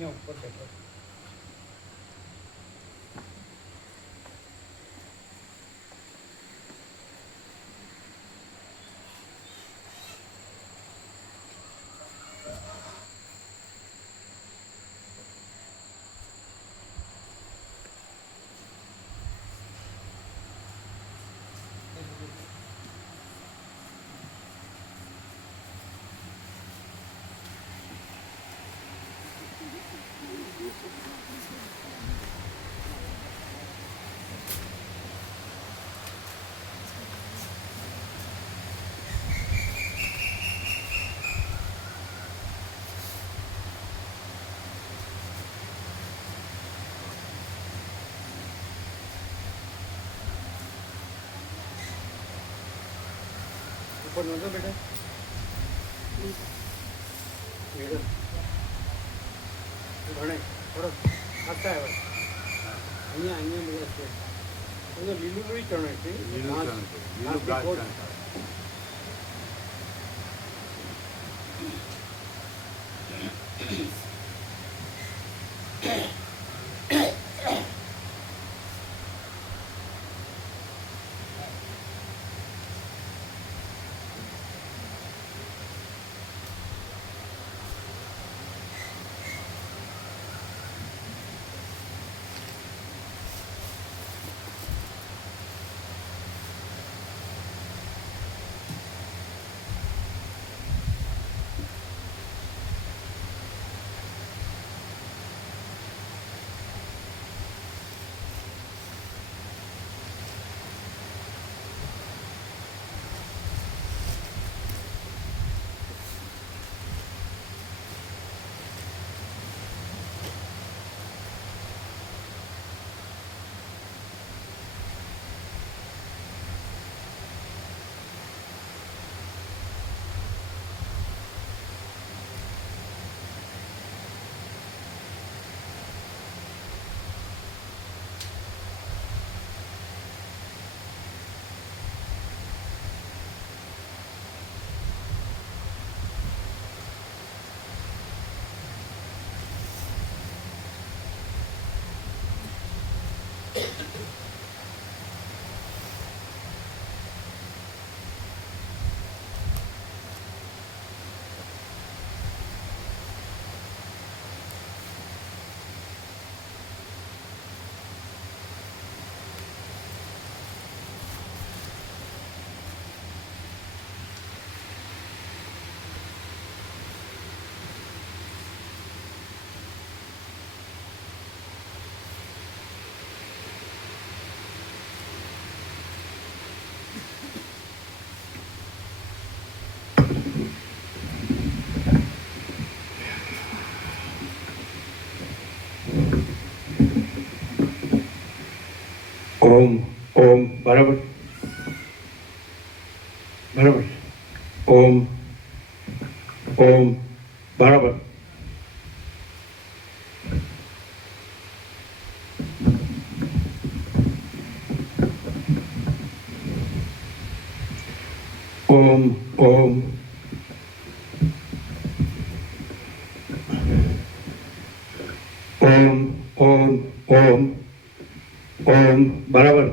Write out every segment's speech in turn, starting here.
અહીંયા ઉપર બેઠો. ઉપર નહોતો બેટા ભણે થોડો આપતા આવે અહીંયા અહીંયા બધા છે અહીંયા લીલું લોહી ચણે છે ઓમ ઓમ બરાબર બરાબર ઓમ ઓમ બરાબર ઓમ ઓમ ઓમ ઓમ ઓમ ઓમ બરાબર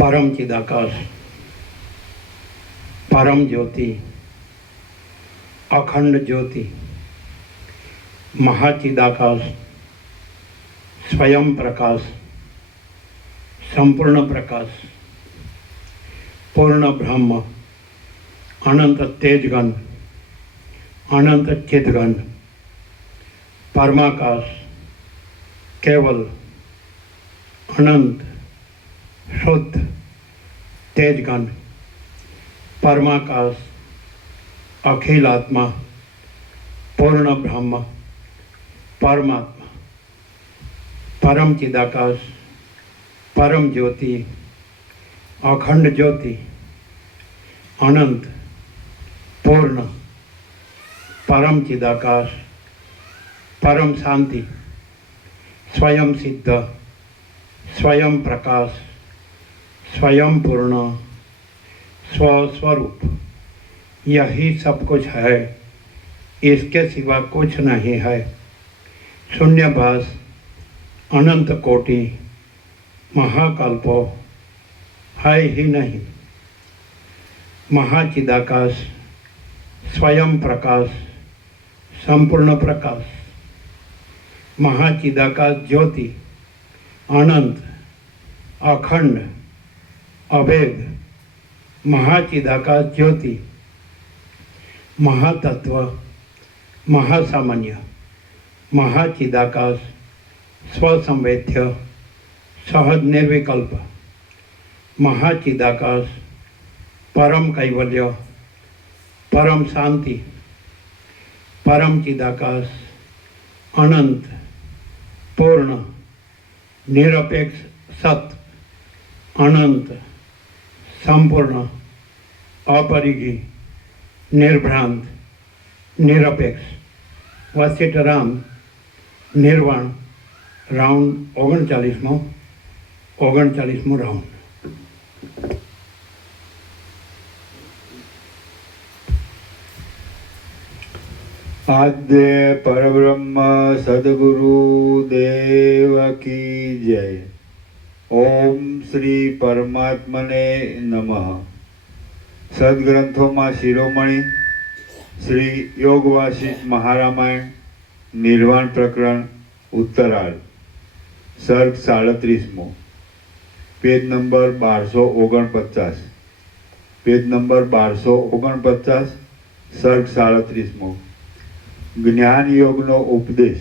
परम चिदाकाश परम ज्योति अखंड ज्योति महाचिदाकाश स्वयं प्रकाश संपूर्ण प्रकाश पूर्ण ब्रह्म अनंत तेजगन अनंत चिदगन परमाकाश केवल अनंत शुद्ध तेजगन परमाकाश अखिल आत्मा पूर्ण ब्रह्म परमात्मा, परम चिदाकाश, परम ज्योति, अखंड ज्योति, अनंत, पूर्ण, परम चिदाकाश, परम शांति, स्वयं सिद्ध, स्वयं प्रकाश, स्वयं पूर्ण, स्वस्वरूप, यही सब कुछ है, इसके सिवा कुछ नहीं है। शून्यभास, अनंत कोटि, महाकल्पो है ही नहीं। महाचिदाकाश, स्वयं प्रकाश, संपूर्ण प्रकाश, महाचिदाकाश ज्योति, अनंत, अखंड, अभेद, महाचिदाकाश ज्योति, महातत्व, महासामान्य, महाचिदाकाश, स्वसंवेद्य, सहज निर्विकल्प, महाचिदाकाश, परम कैवल्य, परम शांति, परम चिदाकाश, अनंत, पूर्ण, निरपेक्ष सत, अनंत, संपूर्ण, अपरिघी, निर्भ्रांत, निरपेक्ष, वसिष्ठराम, निर्वाण, राउंड 39मो राउंड। आद्य परब्रह्म सद्गुरु देव की जय। ओम श्री परमात्मने नमः। सद्ग्रंथों में शिरोमणि श्री योग वासिष्ठ महारामायण निर्वाण प्रकरण उत्तरार्ध सर्ग 37मो पेज नंबर 1249 पेज नंबर 1249 सर्ग 37मो ज्ञान योगनो उपदेश।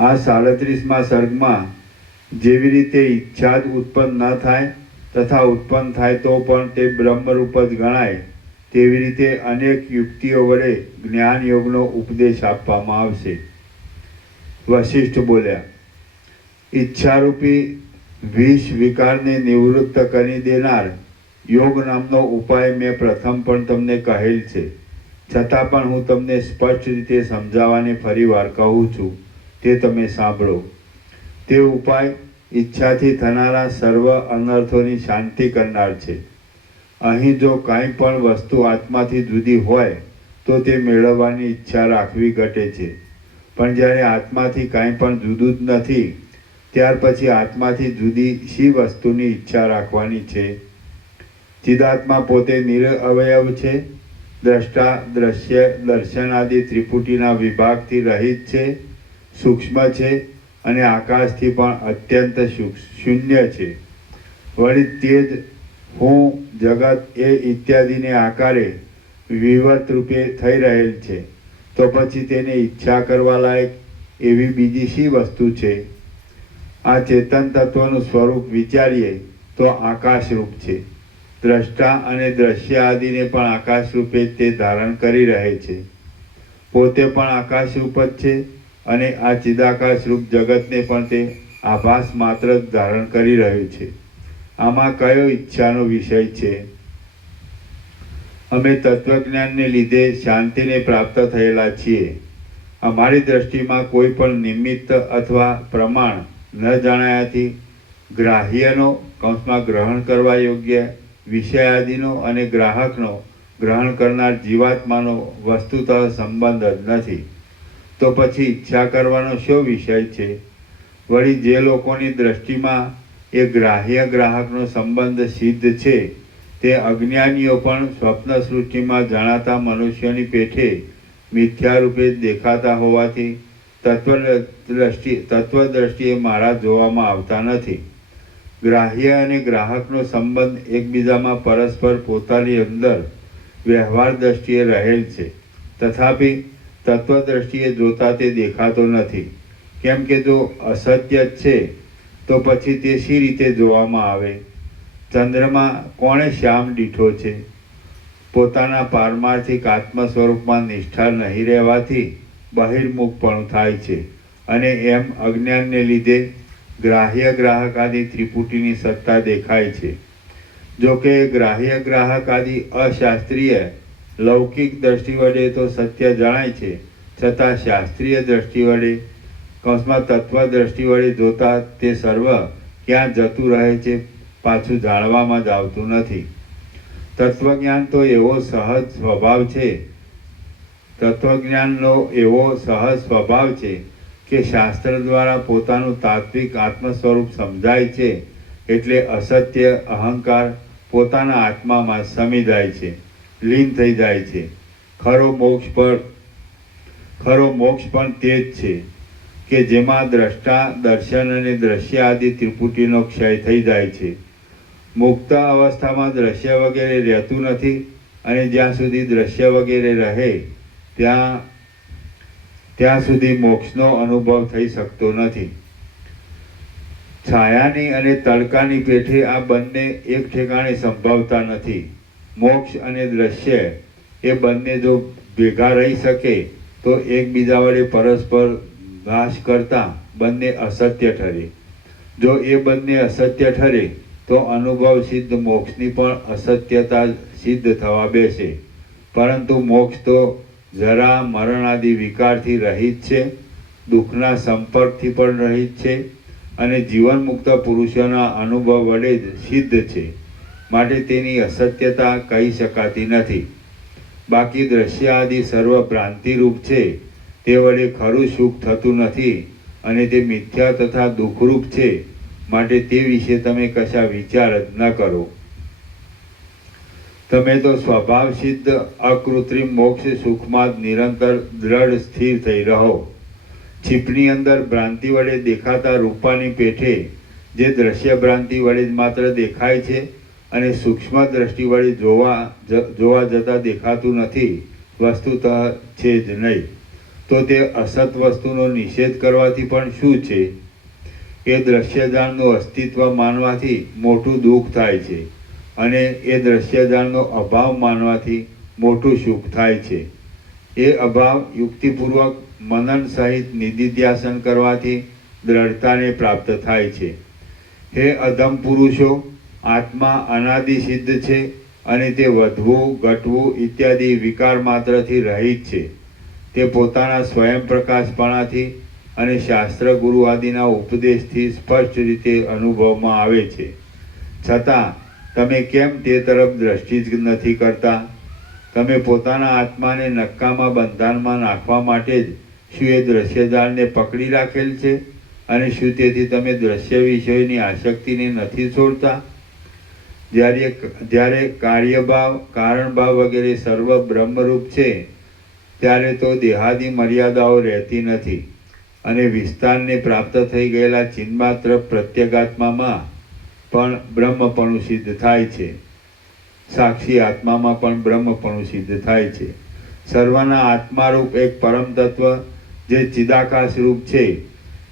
आ 37મા સર્ગમાં જેવી રીતે ઈચ્છા જ ઉત્પન્ન ન થાય તથા ઉત્પન્ન થાય તો પણ તે બ્રહ્મરૂપ જ ગણાય તેવી રીતે અનેક યુક્તિઓ વડે જ્ઞાન યોગનો ઉપદેશ આપવામાં આવશે। વશિષ્ઠ બોલ્યા, ઈચ્છારૂપી વિષ વિકારને નિવૃત્ત કરી દેનાર યોગ નામનો ઉપાય મેં પ્રથમ પણ તમને કહેલ છે, છતાં પણ હું તમને સ્પષ્ટ રીતે સમજાવવાને ફરીવાર કહું છું, તે તમે સાંભળો। તે ઉપાય ઈચ્છાથી થનારા સર્વ અનર્થોની શાંતિ કરનાર છે। અહીં જો કાંઈ પણ વસ્તુ આત્માથી જુદી હોય તો તે મેળવવાની ઈચ્છા રાખવી ઘટે છે, પણ જ્યારે આત્માથી કાંઈ પણ જુદું જ નથી ત્યાર પછી આત્માથી જુદી શી વસ્તુની ઈચ્છા રાખવાની છે? ચિદાત્મા પોતે નિરઅવયવ છે, દ્રષ્ટા, દ્રશ્ય, દર્શન આદિ ત્રિપુટીના વિભાગથી રહિત છે, સૂક્ષ્મ છે અને આકાશથી પણ અત્યંત શૂન્ય છે। વળી તે જ હું, જગત એ ઇત્યાદિને આકારે વિવત રૂપે થઈ રહેલ છે, તો પછી તેને ઈચ્છા કરવા લાયક એવી બીજી શી વસ્તુ છે? આ ચેતન તત્વનું સ્વરૂપ વિચારીએ તો આકાશરૂપ છે। દ્રષ્ટા અને દ્રશ્ય આદિને પણ આકાશ રૂપે તે ધારણ કરી રહે છે, પોતે પણ આકાશરૂપ જ છે અને આ ચિદાકાશ રૂપ જગતને પણ તે આભાસ માત્ર જ ધારણ કરી રહ્યું છે। આમાં કયો ઈચ્છાનો વિષય છે? અમે તત્વજ્ઞાનને લીધે શાંતિને પ્રાપ્ત થયેલા છીએ। અમારી દ્રષ્ટિમાં કોઈ પણ નિમિત્ત અથવા પ્રમાણ ન જણાયાથી ગ્રાહ્યનો કૌંસમાં ગ્રહણ કરવા યોગ્ય વિષય આદિનો અને ગ્રાહકનો ગ્રહણ કરનાર જીવાત્માનો વસ્તુતઃ સંબંધ જ નથી, તો પછી ઈચ્છા કરવાનો શો વિષય છે? વળી જે લોકોની દ્રષ્ટિમાં એ ગ્રાહ્ય ગ્રાહકનો સંબંધ સિદ્ધ છે તે અજ્ઞાનીઓ પણ સ્વપ્ન સૃષ્ટિમાં જણાતા મનુષ્યોની પેઠે મિથ્યારૂપે દેખાતા હોવાથી તત્વદ્રષ્ટિએ મારા જોવામાં આવતા નથી। ગ્રાહ્ય અને ગ્રાહકનો સંબંધ એકબીજામાં પરસ્પર પોતાની અંદર વ્યવહાર દ્રષ્ટિએ રહેલ છે, તથાપિ તત્વદ્રષ્ટિએ જોતા તે દેખાતો નથી, કેમ કે જો અસત્ય જ છે તો પછી તે શી રીતે જોવામાં આવે? ચંદ્રમાં કોણે શ્યામ દીઠો છે? પોતાના પારમાર્થિક આત્મ સ્વરૂપમાં નિષ્ઠા નહીં રહેવાથી બહિર્મુખપણું થાય છે અને એમ અજ્ઞાનને લીધે ગ્રાહ્ય ગ્રાહક આદિ ત્રિપુટીની સત્તા દેખાય છે. જો કે ગ્રાહ્ય ગ્રાહક આદિ અશાસ્ત્રીય લૌકિક દ્રષ્ટિ વડે તો સત્ય જણાય છે, છતાં શાસ્ત્રીય દ્રષ્ટિ વડે કૌંસમાં તત્વ દ્રષ્ટિ વડે જોતા તે સર્વ ક્યાં જતું રહે છે, પાછું જાણવામાં જ આવતું નથી. તત્વજ્ઞાન તો એવો સહજ સ્વભાવ છે તત્વજ્ઞાનનો એવો સહજ સ્વભાવ છે કે શાસ્ત્ર દ્વારા પોતાનું તાત્વિક આત્મ સ્વરૂપ સમજાય છે, એટલે અસત્ય અહંકાર પોતાના આત્મામાં સમી જાય છે, લીન થઈ જાય છે. ખરો મોક્ષ પણ તે જ છે કે જેમાં દ્રષ્ટા દર્શન અને દ્રશ્ય આદિ ત્રિપુટીનો ક્ષય થઈ જાય છે. મુક્ત અવસ્થામાં દ્રશ્ય વગેરે રહેતું નથી અને જ્યાં સુધી દ્રશ્ય વગેરે રહે ત્યાં સુધી મોક્ષનો અનુભવ થઈ શકતો નથી. છાયાની અને તડકાની પેઠે આ બંને એક ઠેકાણે સંભવતા નથી. મોક્ષ અને દ્રશ્ય એ બંને જો ભેગા રહી શકે તો એકબીજા વડે પરસ્પર નાશ કરતા બંને અસત્ય ઠરે. જો એ બંને અસત્ય ઠરે તો અનુભવ સિદ્ધ મોક્ષની પણ અસત્યતા સિદ્ધ થવા બેસે. પરંતુ મોક્ષ તો જરા મરણ આદિ વિકારથી રહિત છે, દુઃખના સંપર્કથી પણ રહિત છે અને જીવન મુક્ત પુરુષોના અનુભવ વડે જ સિદ્ધ છે, માટે તેની અસત્યતા કહી શકાતી નથી. બાકી દ્રશ્ય આદિ સર્વ ભ્રાંતિરૂપ છે, તે વડે ખરું સુખ થતું નથી અને તે મિથ્યા તથા દુઃખરૂપ છે, માટે તે વિશે તમે કશા વિચાર જ ન કરો. તમે તો સ્વભાવ સિદ્ધ અકૃત્રિમ મોક્ષ સુખમાં જ નિરંતર દ્રઢ સ્થિર થઈ રહો. છીપની અંદર ભ્રાંતિ વડે દેખાતા રૂપાની પેઠે જે દ્રશ્ય ભ્રાંતિ વડે જ માત્ર દેખાય છે અને સૂક્ષ્મ દ્રષ્ટિ વડે જોવા જતાં દેખાતું નથી, વસ્તુતઃ છે જ નહીં, તો તે અસત વસ્તુનો નિષેધ કરવાથી પણ શું છે? એ દ્રશ્યજાળનું અસ્તિત્વ માનવાથી મોટું દુઃખ થાય છે અને એ દ્રશ્યજાળનો અભાવ માનવાથી મોટું સુખ થાય છે. એ અભાવ યુક્તિપૂર્વક મનન સહિત નિધિધ્યાસન કરવાથી દ્રઢતાને પ્રાપ્ત થાય છે. હે અધમ પુરુષો, આત્મા અનાદિ સિદ્ધ છે અને તે વધવું ઘટવું ઇત્યાદિ વિકાર માત્રથી રહિત છે. તે પોતાના સ્વયં પ્રકાશપણાથી અને શાસ્ત્ર ગુરુ આદિના ઉપદેશથી સ્પષ્ટ રીતે અનુભવમાં આવે છે. છતાં તમે કેમ તે તરફ દ્રષ્ટિ જ નથી કરતા? તમે પોતાના આત્માને નક્કામાં બંધાનમાં નાખવા માટે જ શું એ દ્રશ્યજાળને પકડી રાખેલ છે અને શું તેથી તમે દ્રશ્ય વિષયની આસક્તિને નથી છોડતા? જ્યારે કાર્યભાવ કારણભાવ વગેરે સર્વ બ્રહ્મરૂપ છે ત્યારે તો દેહાદી મર્યાદાઓ રહેતી નથી અને વિસ્તારને પ્રાપ્ત થઈ ગયેલા ચિન્માત્ર પ્રત્યેગાત્મામાં પણ બ્રહ્મપણું સિદ્ધ થાય છે. સાક્ષી આત્મામાં પણ બ્રહ્મપણું સિદ્ધ થાય છે. સર્વના આત્મારૂપ એક પરમ તત્વ જે ચિદાકાશ રૂપ છે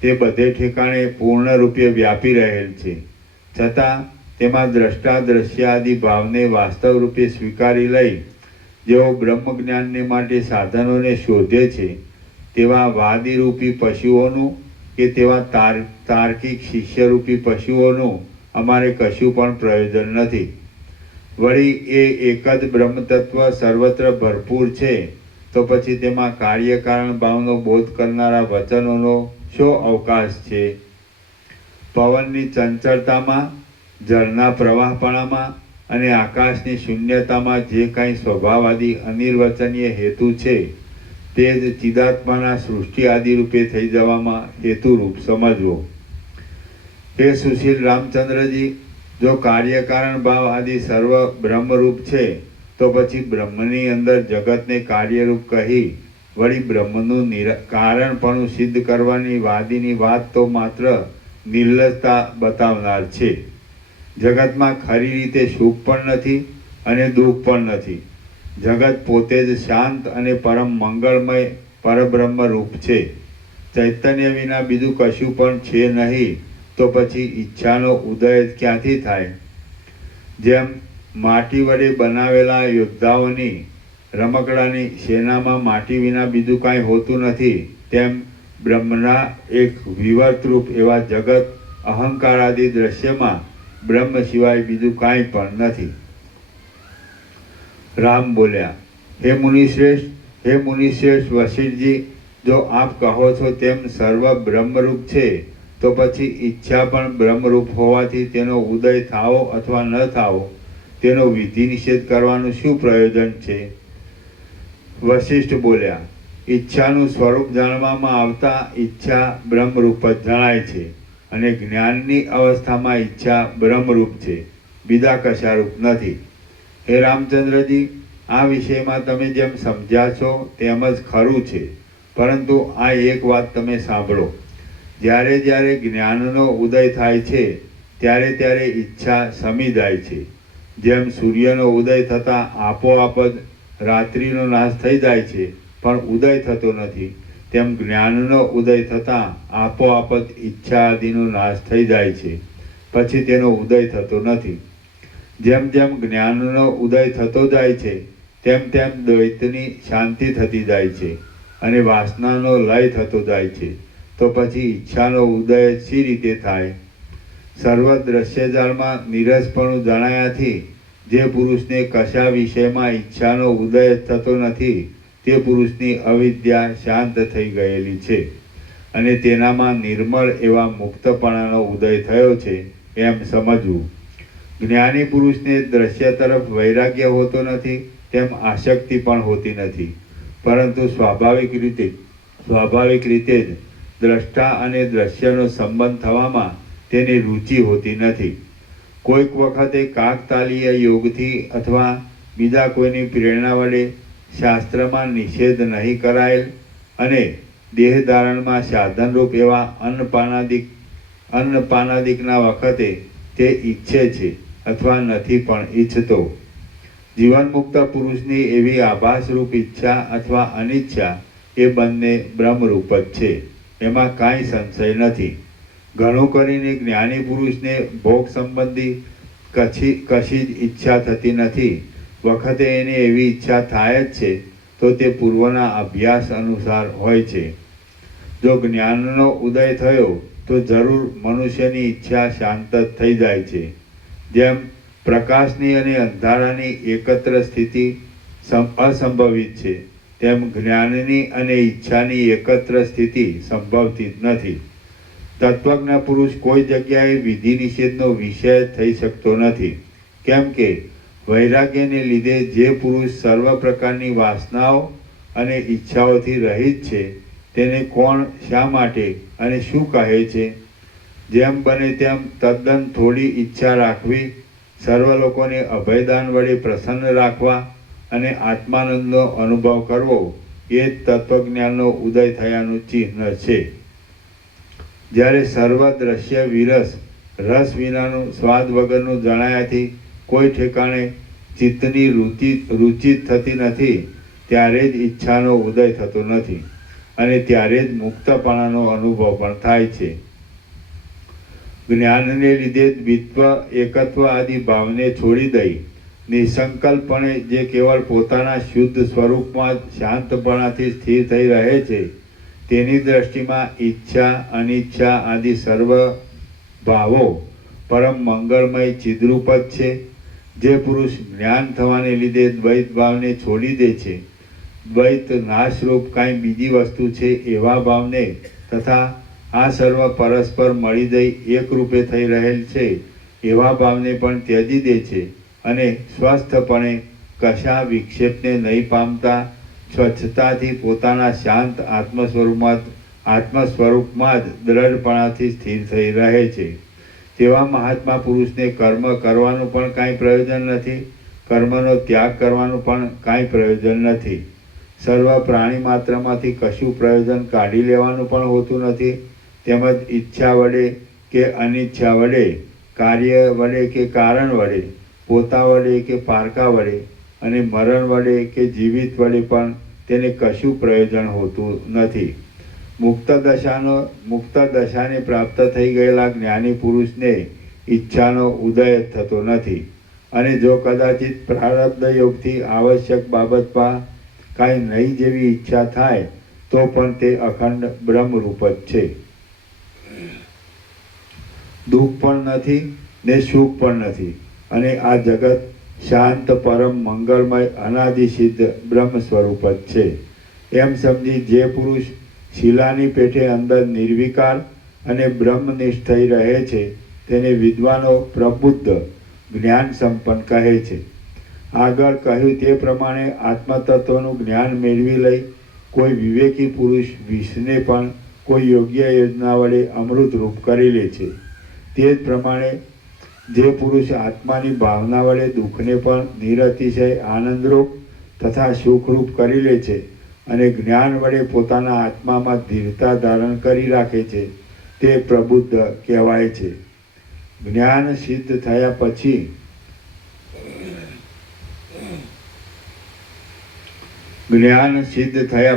તે બધે ઠેકાણે પૂર્ણ રૂપે વ્યાપી રહેલ છે, છતાં તેમાં દ્રષ્ટા દ્રશ્ય આદિ ભાવને વાસ્તવ રૂપે સ્વીકારી લઈ જેઓ બ્રહ્મજ્ઞાનને માટે સાધનોને શોધે છે તેવા વાદીરૂપી પશુઓનું કે તેવા તાર્કિક શિષ્યરૂપી પશુઓનું અમારે કશું પણ પ્રયોજન નથી. વળી એ એક જ બ્રહ્મતત્વ સર્વત્ર ભરપૂર છે તો પછી તેમાં કાર્યકારણ ભાવનો બોધ કરનારા વચનોનો શો અવકાશ છે? પવનની ચંચળતામાં, જળના પ્રવાહપણામાં અને આકાશની શૂન્યતામાં જે કાંઈ સ્વભાવાદી અનિર્વચનીય હેતુ છે તે જ ચિદાત્માના સૃષ્ટિ આદિ રૂપે થઈ જવામાં હેતુરૂપ સમજવો. હે સુશીલ રામચંદ્રજી, જો કાર્યકારણ ભાવ આદિ સર્વ બ્રહ્મરૂપ છે તો પછી બ્રહ્મની અંદર જગતને કાર્યરૂપ કહી વળી બ્રહ્મનું કારણપણું સિદ્ધ કરવાની વાદીની વાત તો માત્ર નિર્લજતા બતાવનાર છે. જગતમાં ખરી રીતે સુખ પણ નથી અને દુઃખ પણ નથી. જગત પોતે જ શાંત અને પરમ મંગળમય પરબ્રહ્મ રૂપ છે. ચૈતન્ય વિના બીજું કશું પણ છે નહીં, તો પછી ઈચ્છાનો ઉદય ક્યાંથી થાય? જેમ માટી વડે બનાવેલા યોદ્ધાઓની રમકડાની સેનામાં માટી વિના બીજું કાંઈ હોતું નથી, તેમ બ્રહ્મના એક વિવર્તરૂપ એવા જગત અહંકાર આદિ દ્રશ્યમાં બ્રહ્મ સિવાય બીજું કાંઈ પણ નથી. રામ બોલ્યા, હે મુનિશ્રેષ્ઠ વશિષ્ઠજી, જો આપ કહો છો તેમ સર્વ બ્રહ્મરૂપ છે, તો પછી ઈચ્છા પણ બ્રહ્મરૂપ હોવાથી તેનો ઉદય થાવો અથવા ન થાવો તેનો વિધિ નિષેધ કરવાનું શું પ્રયોજન છે? વશિષ્ઠ બોલ્યા, ઈચ્છાનું સ્વરૂપ જાણવામાં આવતા ઈચ્છા બ્રહ્મરૂપ જ જણાય છે, અને જ્ઞાનની અવસ્થામાં ઈચ્છા બ્રહ્મરૂપ છે, બીજા કશારૂપ નથી. હે રામચંદ્રજી, આ વિષયમાં તમે જેમ સમજ્યા છો તેમ જ ખરું છે, પરંતુ આ એક વાત તમે સાંભળો. જ્યારે જ્યારે જ્ઞાનનો ઉદય થાય છે ત્યારે ત્યારે ઈચ્છા શમી જાય છે. જેમ સૂર્યનો ઉદય થતાં આપોઆપ જ રાત્રિનો નાશ થઈ જાય છે પણ ઉદય થતો નથી, તેમ જ્ઞાનનો ઉદય થતાં આપોઆપ જ ઈચ્છા આદિનો નાશ થઈ જાય છે, પછી તેનો ઉદય થતો નથી. જેમ જેમ જ્ઞાનનો ઉદય થતો જાય છે તેમ તેમ દ્વૈતની શાંતિ થતી જાય છે અને વાસનાનો લય થતો જાય છે, તો પછી ઈચ્છાનો ઉદય શી રીતે થાય? સર્વ દ્રશ્યજાળમાં નીરસપણું જણાયાથી જે પુરુષને કશા વિષયમાં ઈચ્છાનો ઉદય થતો નથી તે પુરુષની અવિદ્યા શાંત થઈ ગયેલી છે અને તેનામાં નિર્મળ એવા મુક્તપણાનો ઉદય થયો છે એમ સમજવું. જ્ઞાની પુરુષને દ્રશ્ય તરફ વૈરાગ્ય હોતો નથી, તેમ આસક્તિ પણ હોતી નથી, પરંતુ સ્વાભાવિક રીતે જ દ્રષ્ટા અને દ્રશ્યનો સંબંધ થવામાં તેની રુચિ હોતી નથી. કોઈક વખતે કાકતાલીય યોગથી અથવા બીજા કોઈની પ્રેરણા વડે શાસ્ત્રમાં નિષેધ નહીં કરાયેલ અને દેહધારણમાં સાધનરૂપ એવા અન્નપાનાદિકના વખતે તે ઈચ્છે છે અથવા નથી પણ ઈચ્છતો. જીવનમુક્ત પુરુષની એવી આભાસરૂપ ઈચ્છા અથવા અનિચ્છા એ બંને બ્રહ્મરૂપ જ છે, એમાં કાંઈ સંશય નથી. ઘણું કરીને જ્ઞાની પુરુષને ભોગ સંબંધી કશી જ ઈચ્છા થતી નથી. વખતે એને એવી ઈચ્છા થાય જ છે તો તે પૂર્વના અભ્યાસ અનુસાર હોય છે. જો જ્ઞાનનો ઉદય થયો તો જરૂર મનુષ્યની ઈચ્છા શાંત જ થઈ જાય છે. જેમ પ્રકાશની અને અંધારાની એકત્ર સ્થિતિ અસંભવિત છે, તેમ જ્ઞાનની અને ઈચ્છાની એકત્ર સ્થિતિ સંભવતી જ નથી. તત્વજ્ઞ પુરુષ કોઈ જગ્યાએ વિધિ નિષેધનો વિષય થઈ શકતો નથી, કેમ કે વૈરાગ્યને લીધે જે પુરુષ સર્વ પ્રકારની વાસનાઓ અને ઈચ્છાઓથી રહિત છે તેને કોણ શા માટે અને શું કહે છે? જેમ બને તેમ તદ્દન થોડી ઈચ્છા રાખવી, સર્વ લોકોને અભયદાન વડે પ્રસન્ન રાખવા અને આત્માનંદનો અનુભવ કરવો એ જ તત્વજ્ઞાનનો ઉદય થયાનું ચિહ્ન છે. જ્યારે સર્વ દ્રશ્ય વિરસ રસ વિનાનું સ્વાદ વગરનું જણાયાથી કોઈ ઠેકાણે ચિત્તની રુચિ થતી નથી, ત્યારે જ ઈચ્છાનો ઉદય થતો નથી અને ત્યારે જ મુક્તપણાનો અનુભવ પણ થાય છે. જ્ઞાનને લીધે દ્વિત્વ એકત્વ આદિ ભાવને છોડી દઈ નિસંકલ્પપણે જે કેવળ પોતાના શુદ્ધ સ્વરૂપમાં જ શાંતપણાથી સ્થિર થઈ રહે છે તેની દ્રષ્ટિમાં ઈચ્છા અનિચ્છા આદિ સર્વ ભાવો પરમ મંગળમય ચિદ્રૂપ જ છે. જે પુરુષ જ્ઞાન થવાને લીધે દ્વૈત ભાવને છોડી દે છે, દ્વૈત નાશરૂપ કાંઈ બીજી વસ્તુ છે એવા ભાવને તથા આ સર્વ પરસ્પર મળી જઈ એકરૂપે થઈ રહેલ છે એવા ભાવને પણ ત્યજી દે છે અને સ્વસ્થપણે કશા વિક્ષેપને નહીં પામતા સ્વચ્છતાથી પોતાના શાંત આત્મસ્વરૂપમાં જ દ્રઢપણાથી સ્થિર થઈ રહે છે. તેવા મહાત્મા પુરુષને કર્મ કરવાનું પણ કાંઈ પ્રયોજન નથી, કર્મનો ત્યાગ કરવાનું પણ કાંઈ પ્રયોજન નથી. સર્વ પ્રાણી માત્રમાંથી કશું પ્રયોજન કાઢી લેવાનું પણ હોતું નથી. તેમજ ઈચ્છા વડે કે અનિચ્છા વડે, કાર્ય વડે કે કારણ વડે, પોતા વડે કે પારકા વડે અને મરણ વડે કે જીવિત વડે પણ તેને કશું પ્રયોજન હોતું નથી. મુક્ત દશાને પ્રાપ્ત થઈ ગયેલા જ્ઞાની પુરુષને ઈચ્છાનો ઉદય થતો નથી અને જો કદાચિત પ્રારબ્ધ યોગથી આવશ્યક બાબતમાં કાંઈ નહીં જેવી ઈચ્છા થાય તો પણ તે અખંડ બ્રહ્મરૂપ જ છે. દુઃખ પણ નથી ને સુખ પણ નથી, અને આ જગત શાંત પરમ મંગળમય અનાદિ સિદ્ધ બ્રહ્મ સ્વરૂપ જ છે એમ સમજી જે પુરુષ શિલાની પેઠે અંદર નિર્વિકાર અને બ્રહ્મનિષ્ઠ થઈ રહે છે તેને વિદ્વાનો પ્રબુદ્ધ જ્ઞાન સંપન્ન કહે છે. આગળ કહ્યું તે પ્રમાણે આત્મતત્વનું જ્ઞાન મેળવી લઈ કોઈ વિવેકી પુરુષ વિષને પણ કોઈ યોગ્ય યોજના વડે અમૃતરૂપ કરી લે છે. તે જ પ્રમાણે જે પુરુષ આત્માની ભાવના વડે દુઃખને પણ નિરતિશય આનંદરૂપ તથા સુખરૂપ કરી લે છે અને જ્ઞાન વડે પોતાના આત્મામાં ધીરતા ધારણ કરી રાખે છે તે પ્રબુદ્ધ કહેવાય છે. જ્ઞાન સિદ્ધ થયા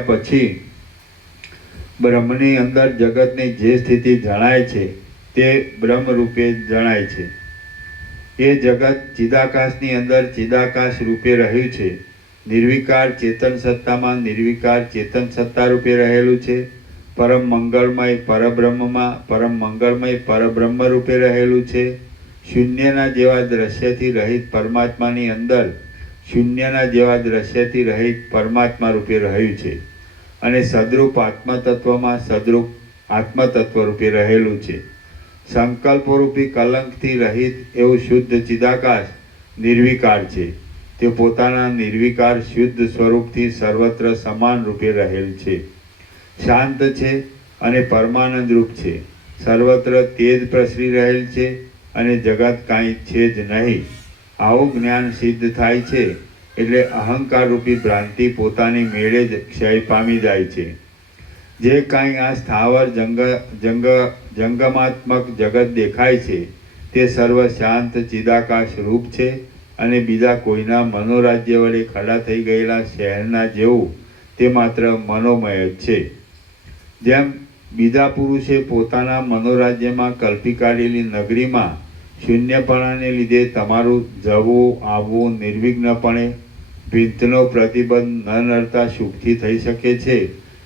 પછી બ્રહ્મની અંદર જગતની જે સ્થિતિ જણાય છે તે બ્રહ્મ રૂપે જણાય છે. એ જગત ચિદાકાશની અંદર ચિદાકાશ રૂપે રહ્યું છે. નિર્વિકાર ચેતન સત્તામાં નિર્વિકાર ચેતન સત્તા રૂપે રહેલું છે. પરમ મંગળમય પરબ્રહ્મમાં પરમ મંગળમય પરબ્રહ્મ રૂપે રહેલું છે. શૂન્યના જેવા દ્રશ્યથી રહિત પરમાત્માની અંદર શૂન્યના જેવા દ્રશ્યથી રહિત પરમાત્મા રૂપે રહ્યું છે અને સદરૂપ આત્મતત્વમાં સદરૂપ આત્મતત્વ રૂપે રહેલું છે. સંકલ્પરૂપી કલંકથી રહિત એવું શુદ્ધ ચિદાકાશ નિર્વિકાર છે. તે પોતાના નિર્વિકાર શુદ્ધ સ્વરૂપથી સર્વત્ર સમાન રૂપે રહેલ છે. શાંત છે અને પરમાનંદ રૂપ છે. સર્વત્ર તેજ પ્રસરી રહેલ છે અને જગત કાંઈ છે જ નહીં. આવું જ્ઞાન સિદ્ધ થાય છે એટલે અહંકાર રૂપી ભ્રાંતિ પોતાની મેળે જ ક્ષય પામી જાય છે. જે કાંઈ આ સ્થાવર જંગમાત્મક જગત દેખાય છે તે સર્વ શાંત ચિદાકાશ રૂપ છે અને બીજા કોઈના મનોરાજ્ય વડે ખડા થઈ ગયેલા શહેરના જેવું તે માત્ર મનોમય જ છે. જેમ બીજા પુરુષે પોતાના મનોરાજ્યમાં કલ્પી કાઢેલી નગરીમાં શૂન્યપણાને લીધે તમારું જવું આવવું નિર્વિઘ્નપણે ભીંતનો પ્રતિબંધ ન નડતા સુખથી થઈ શકે છે,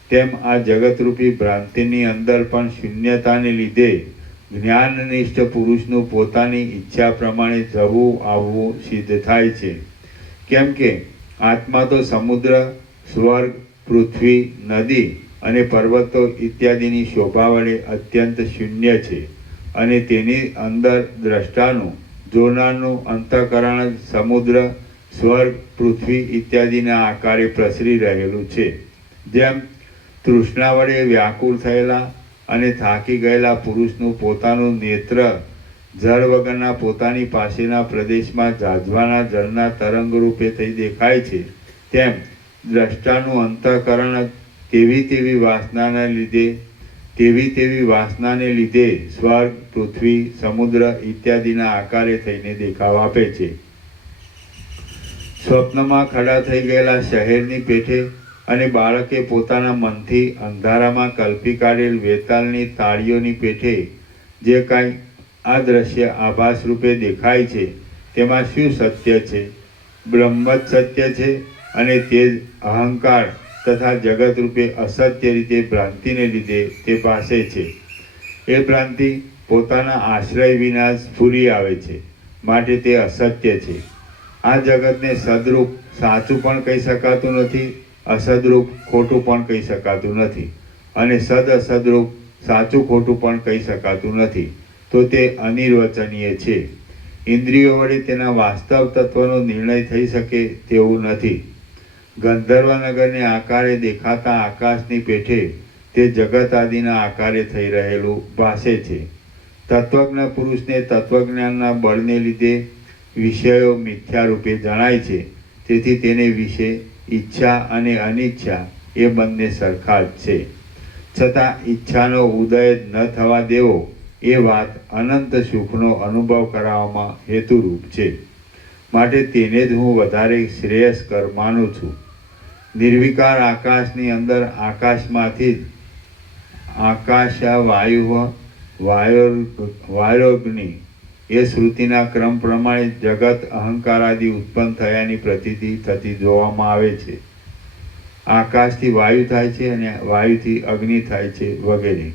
તેમ આ જગતરૂપી ભ્રાંતિની અંદર પણ શૂન્યતાને લીધે જ્ઞાનનિષ્ઠ પુરુષનું પોતાની ઈચ્છા પ્રમાણે જવું આવવું સિદ્ધ થાય છે. કેમ કે આત્મા તો સમુદ્ર, સ્વર્ગ, પૃથ્વી, નદી અને પર્વતો ઇત્યાદિની શોભા વડે અત્યંત શૂન્ય છે અને તેની અંદર દ્રષ્ટાનું જોનારનું અંતઃકરણ સમુદ્ર, સ્વર્ગ, પૃથ્વી ઇત્યાદિના આકારે પ્રસરી રહેલું છે. જેમ તૃષ્ણા વડે વ્યાકુળ થયેલા અને થાકી ગયેલા પુરુષનું પોતાનું નેત્ર જળ વગરના પોતાની પાસેના પ્રદેશમાં ઝાઝવાના જળના તરંગ રૂપે થઈ દેખાય છે, તેમ દ્રષ્ટાનું અંતઃકરણ તેવી વાસનાને લીધે સ્વર્ગ, પૃથ્વી, સમુદ્ર ઇત્યાદિના આકારે થઈને દેખાવ આપે છે. સ્વપ્નમાં ખડા થઈ ગયેલા શહેરની પેઠે અને બાળકે પોતાના મનથી અંધારામાં કલ્પી કાઢેલ વેતાલની તાળીઓની પેઠે જે કાંઈ આ દ્રશ્ય આભાસ રૂપે દેખાય છે તેમાં શું સત્ય છે? બ્રહ્મ જ સત્ય છે અને તે જ અહંકાર તથા જગત રૂપે અસત્ય રીતે ભ્રાંતિને લીધે તે પાસે છે. એ ભ્રાંતિ પોતાના આશ્રય વિના સ્ફુરી આવે છે, માટે તે અસત્ય છે. આ જગતને સદરૂપ સાચું પણ કહી શકાતું નથી, અસદરૂપ ખોટું પણ કહી શકાતું નથી અને સદ અસદરૂપ સાચું ખોટું પણ કહી શકાતું નથી. તો તે અનિર્વચનીય છે. ઇન્દ્રિયો વડે તેના વાસ્તવ તત્વનો નિર્ણય થઈ શકે તેવું નથી. ગંધર્વનગરને આકારે દેખાતા આકાશની પેઠે તે જગત આદિના આકારે થઈ રહેલું ભાસે છે. તત્વજ્ઞ પુરુષને તત્વજ્ઞાનના બળને લીધે વિષયો મિથ્યા રૂપે જણાય છે. તેથી તેને વિશે ઈચ્છા અને અનિચ્છા એ બંને સરખા જ છે. છતાં ઈચ્છાનો ઉદય ન થવા દેવો એ વાત અનંત સુખનો અનુભવ કરાવવામાં હેતુરૂપ છે. માટે તેને જ હું વધારે શ્રેયસ્કર માનું છું. નિર્વિકાર આકાશની અંદર આકાશમાંથી જ આકાશ વાયુગ્નિ એ શ્રુતિના ક્રમ પ્રમાણે જગત અહંકાર આદિ ઉત્પન્ન થયાની પ્રતીતિ થતી જોવામાં આવે છે. આકાશથી વાયુ થાય છે અને વાયુથી અગ્નિ થાય છે વગેરે.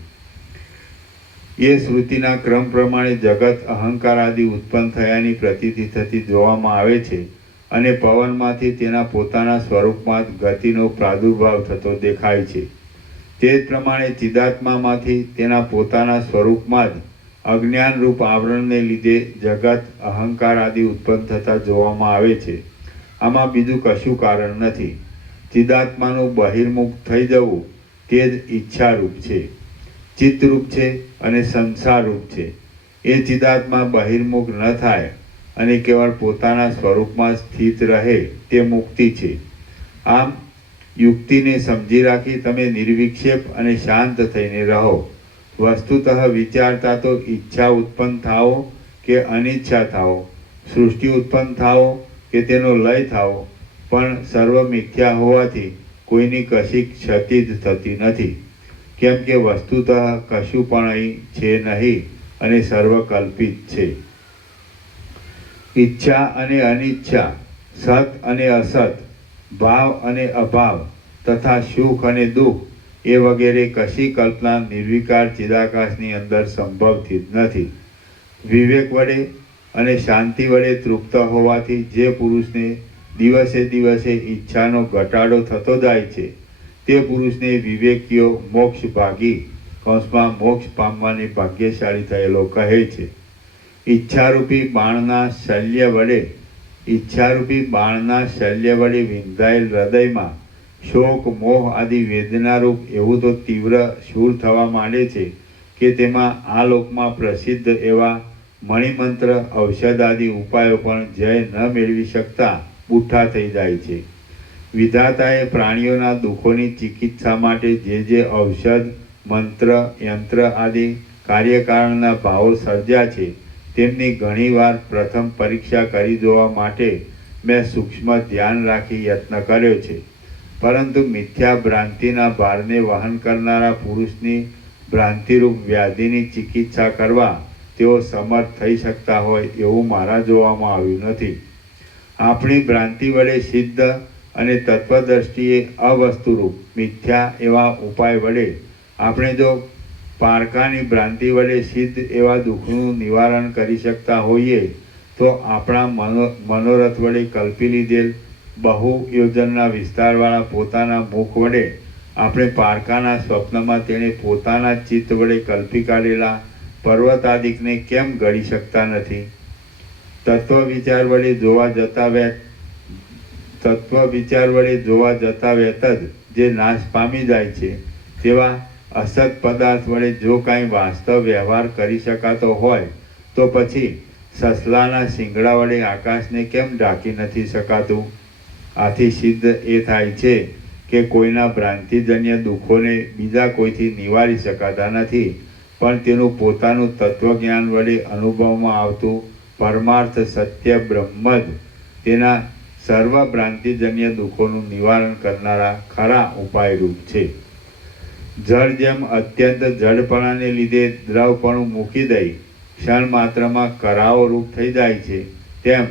એ શ્રુતિના ક્રમ પ્રમાણે જગત અહંકાર આદિ ઉત્પન્ન થયાની પ્રતીતિ થતી જોવામાં આવે છે અને પવનમાંથી તેના પોતાના સ્વરૂપમાં જ ગતિનો પ્રાદુર્ભાવ થતો દેખાય છે. તે જ પ્રમાણે ચિદાત્મામાંથી તેના પોતાના સ્વરૂપમાં જ અજ્ઞાનરૂપ આવરણને લીધે જગત અહંકાર આદિ ઉત્પન્ન થતા જોવામાં આવે છે. આમાં બીજું કશું કારણ નથી. ચિદાત્માનું બહિર્મુખ થઈ જવું તે જ ઈચ્છારૂપ છે, ચિત્તરૂપ છે અને સંસારરૂપ છે. એ ચિદાત્મા બહિર્મુખ ન થાય અને કેવળ પોતાના સ્વરૂપમાં સ્થિત રહે તે મુક્તિ છે. આમ યુક્તિને સમજી રાખી તમે નિર્વિક્ષેપ અને શાંત થઈને રહો. વસ્તુતઃ વિચારતા તો ઈચ્છા ઉત્પન્ન થાઓ કે અનિચ્છા થાઓ, સૃષ્ટિ ઉત્પન્ન થાઓ કે તેનો લય થાઓ, પણ સર્વ મિથ્યા હોવાથી કોઈની કશી ક્ષતિ જ થતી નથી. કેમ કે વસ્તુતઃ કશું પણ અહીં છે નહીં અને સર્વ કલ્પિત છે. ઈચ્છા અને અનિચ્છા, સત અને અસત, ભાવ અને અભાવ તથા સુખ અને દુઃખ એ વગેરે કશી કલ્પના નિર્વિકાર ચિદાકાશની અંદર સંભવતી જ નથી. વિવેક વડે અને શાંતિ વડે તૃપ્ત હોવાથી જે પુરુષને દિવસે દિવસે ઈચ્છાનો ઘટાડો થતો જાય છે તે પુરુષને વિવેકીઓ મોક્ષ ભાગી કૌંસમાં મોક્ષ પામવાની ભાગ્યશાળી થયેલો કહે છે. ઈચ્છારૂપી બાણના શલ્ય વડે વિંધાયેલ હૃદયમાં શોક મોહ આદિ વેદનારૂપ એવું તો તીવ્ર શૂળ થવા માંડે છે કે તેમાં આ લોકમાં પ્રસિદ્ધ એવા મણિમંત્ર ઔષધ આદિ ઉપાયો પણ જય ન મેળવી શકતા બુઠ્ઠા થઈ જાય છે. વિધાતાએ પ્રાણીઓના દુઃખોની ચિકિત્સા માટે જે ઔષધ, મંત્ર, યંત્ર આદિ કાર્યકારણના ભાવો સર્જ્યા છે તેમની ઘણીવાર પ્રથમ પરીક્ષા કરી જોવા માટે મેં સૂક્ષ્મ ધ્યાન રાખી યત્ન કર્યો છે. પરંતુ મિથ્યા ભ્રાંતિના ભારને વહન કરનારા પુરુષની ભ્રાંતિરૂપ વ્યાધિની ચિકિત્સા કરવા તેઓ સમર્થ થઈ શકતા હોય એવું મારા જોવામાં આવ્યું નથી. આપણી ભ્રાંતિ વડે સિદ્ધ અને તત્વદ્રષ્ટિએ અવસ્તુરૂપ મિથ્યા એવા ઉપાય વડે આપણે જો પારકાની ભ્રાંતિ વડે સિદ્ધ એવા દુઃખનું નિવારણ કરી શકતા હોઈએ તો આપણા મનોરથ વડે કલ્પી લીધેલ બહુ યોજનના વિસ્તારવાળા પોતાના મુખ વડે આપણે પારકાના સ્વપ્નમાં તેણે પોતાના ચિત્ત વડે કલ્પી કાઢેલા પર્વતાદિકને કેમ ગળી શકતા નથી? તત્વ વિચાર વડે જોવા જતા વેત જ જે નાશ પામી જાય છે તેવા અસત પદાર્થ વડે જો કાંઈ વાસ્તવ વ્યવહાર કરી શકાતો હોય તો પછી સસલાના શિંગડા વડે આકાશને કેમ ઢાંકી નથી શકાતું? આથી સિદ્ધ એ થાય છે કે કોઈના ભ્રાંતિજન્ય દુઃખોને બીજા કોઈથી નિવારી શકાતા નથી, પણ તેનું પોતાનું તત્વજ્ઞાન વડે અનુભવમાં આવતું પરમાર્થ સત્ય બ્રહ્મ જ તેના સર્વ ભ્રાંતિજન્ય દુઃખોનું નિવારણ કરનારા ખરા ઉપાયરૂપ છે. જળ જેમ અત્યંત જડપણાને લીધે દ્રવપણું મૂકી દઈ ક્ષણ માત્રમાં કરાવો રૂપ થઈ જાય છે, તેમ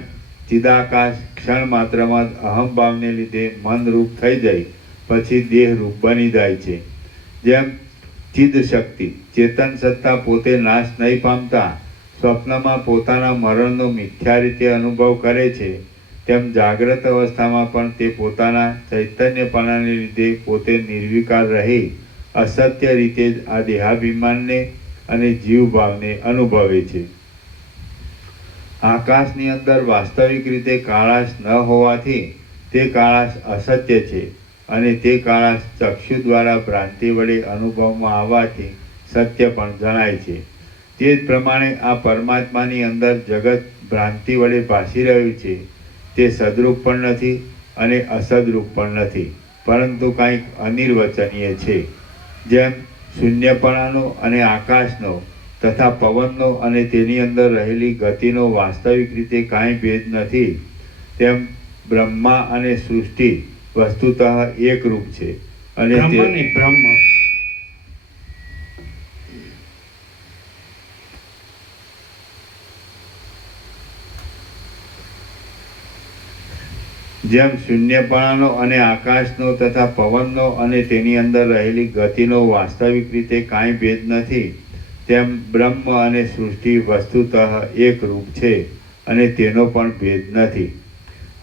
ચિદાકાશ ક્ષણ માત્રમાં જ અહમભાવને લીધે મનરૂપ થઈ જાય પછી દેહરૂપ બની જાય છે. જેમ ચિદ શક્તિ ચેતન સત્તા પોતે નાશ નહીં પામતા સ્વપ્નમાં પોતાના મરણનો મિથ્યા રીતે અનુભવ કરે છે, તેમ જાગ્રત અવસ્થામાં પણ તે પોતાના ચૈતન્યપણાને લીધે પોતે નિર્વિકાર રહી અસત્ય રીતે જ આ દેહાભિમાનને અને જીવભાવને અનુભવે છે. આકાશની અંદર વાસ્તવિક રીતે કાળાશ ન હોવાથી તે કાળાશ અસત્ય છે અને તે કાળાશ ચક્ષુ દ્વારા ભ્રાંતિ વડે અનુભવમાં આવવાથી સત્ય પણ જણાય છે. તે જ પ્રમાણે આ પરમાત્માની અંદર જગત ભ્રાંતિ વડે ભાસી રહ્યું છે તે સદરૂપ પણ નથી અને અસદરૂપ પણ નથી, પરંતુ કાંઈક અનિર્વચનીય છે. જેમ શૂન્યપણાનો અને આકાશનો તથા પવનનો અને તેની અંદર રહેલી ગતિનો વાસ્તવિક રીતે કાંઈ ભેદ નથી, તેમ બ્રહ્મા અને સૃષ્ટિ વસ્તુતઃ એકરૂપ છે અને જેમ શૂન્યપણાનો અને આકાશનો તથા પવનનો અને તેની અંદર રહેલી ગતિનો વાસ્તવિક રીતે કાંઈ ભેદ નથી, તેમ બ્રહ્મ અને સૃષ્ટિ વસ્તુતઃ એક રૂપ છે અને તેનો પણ ભેદ નથી.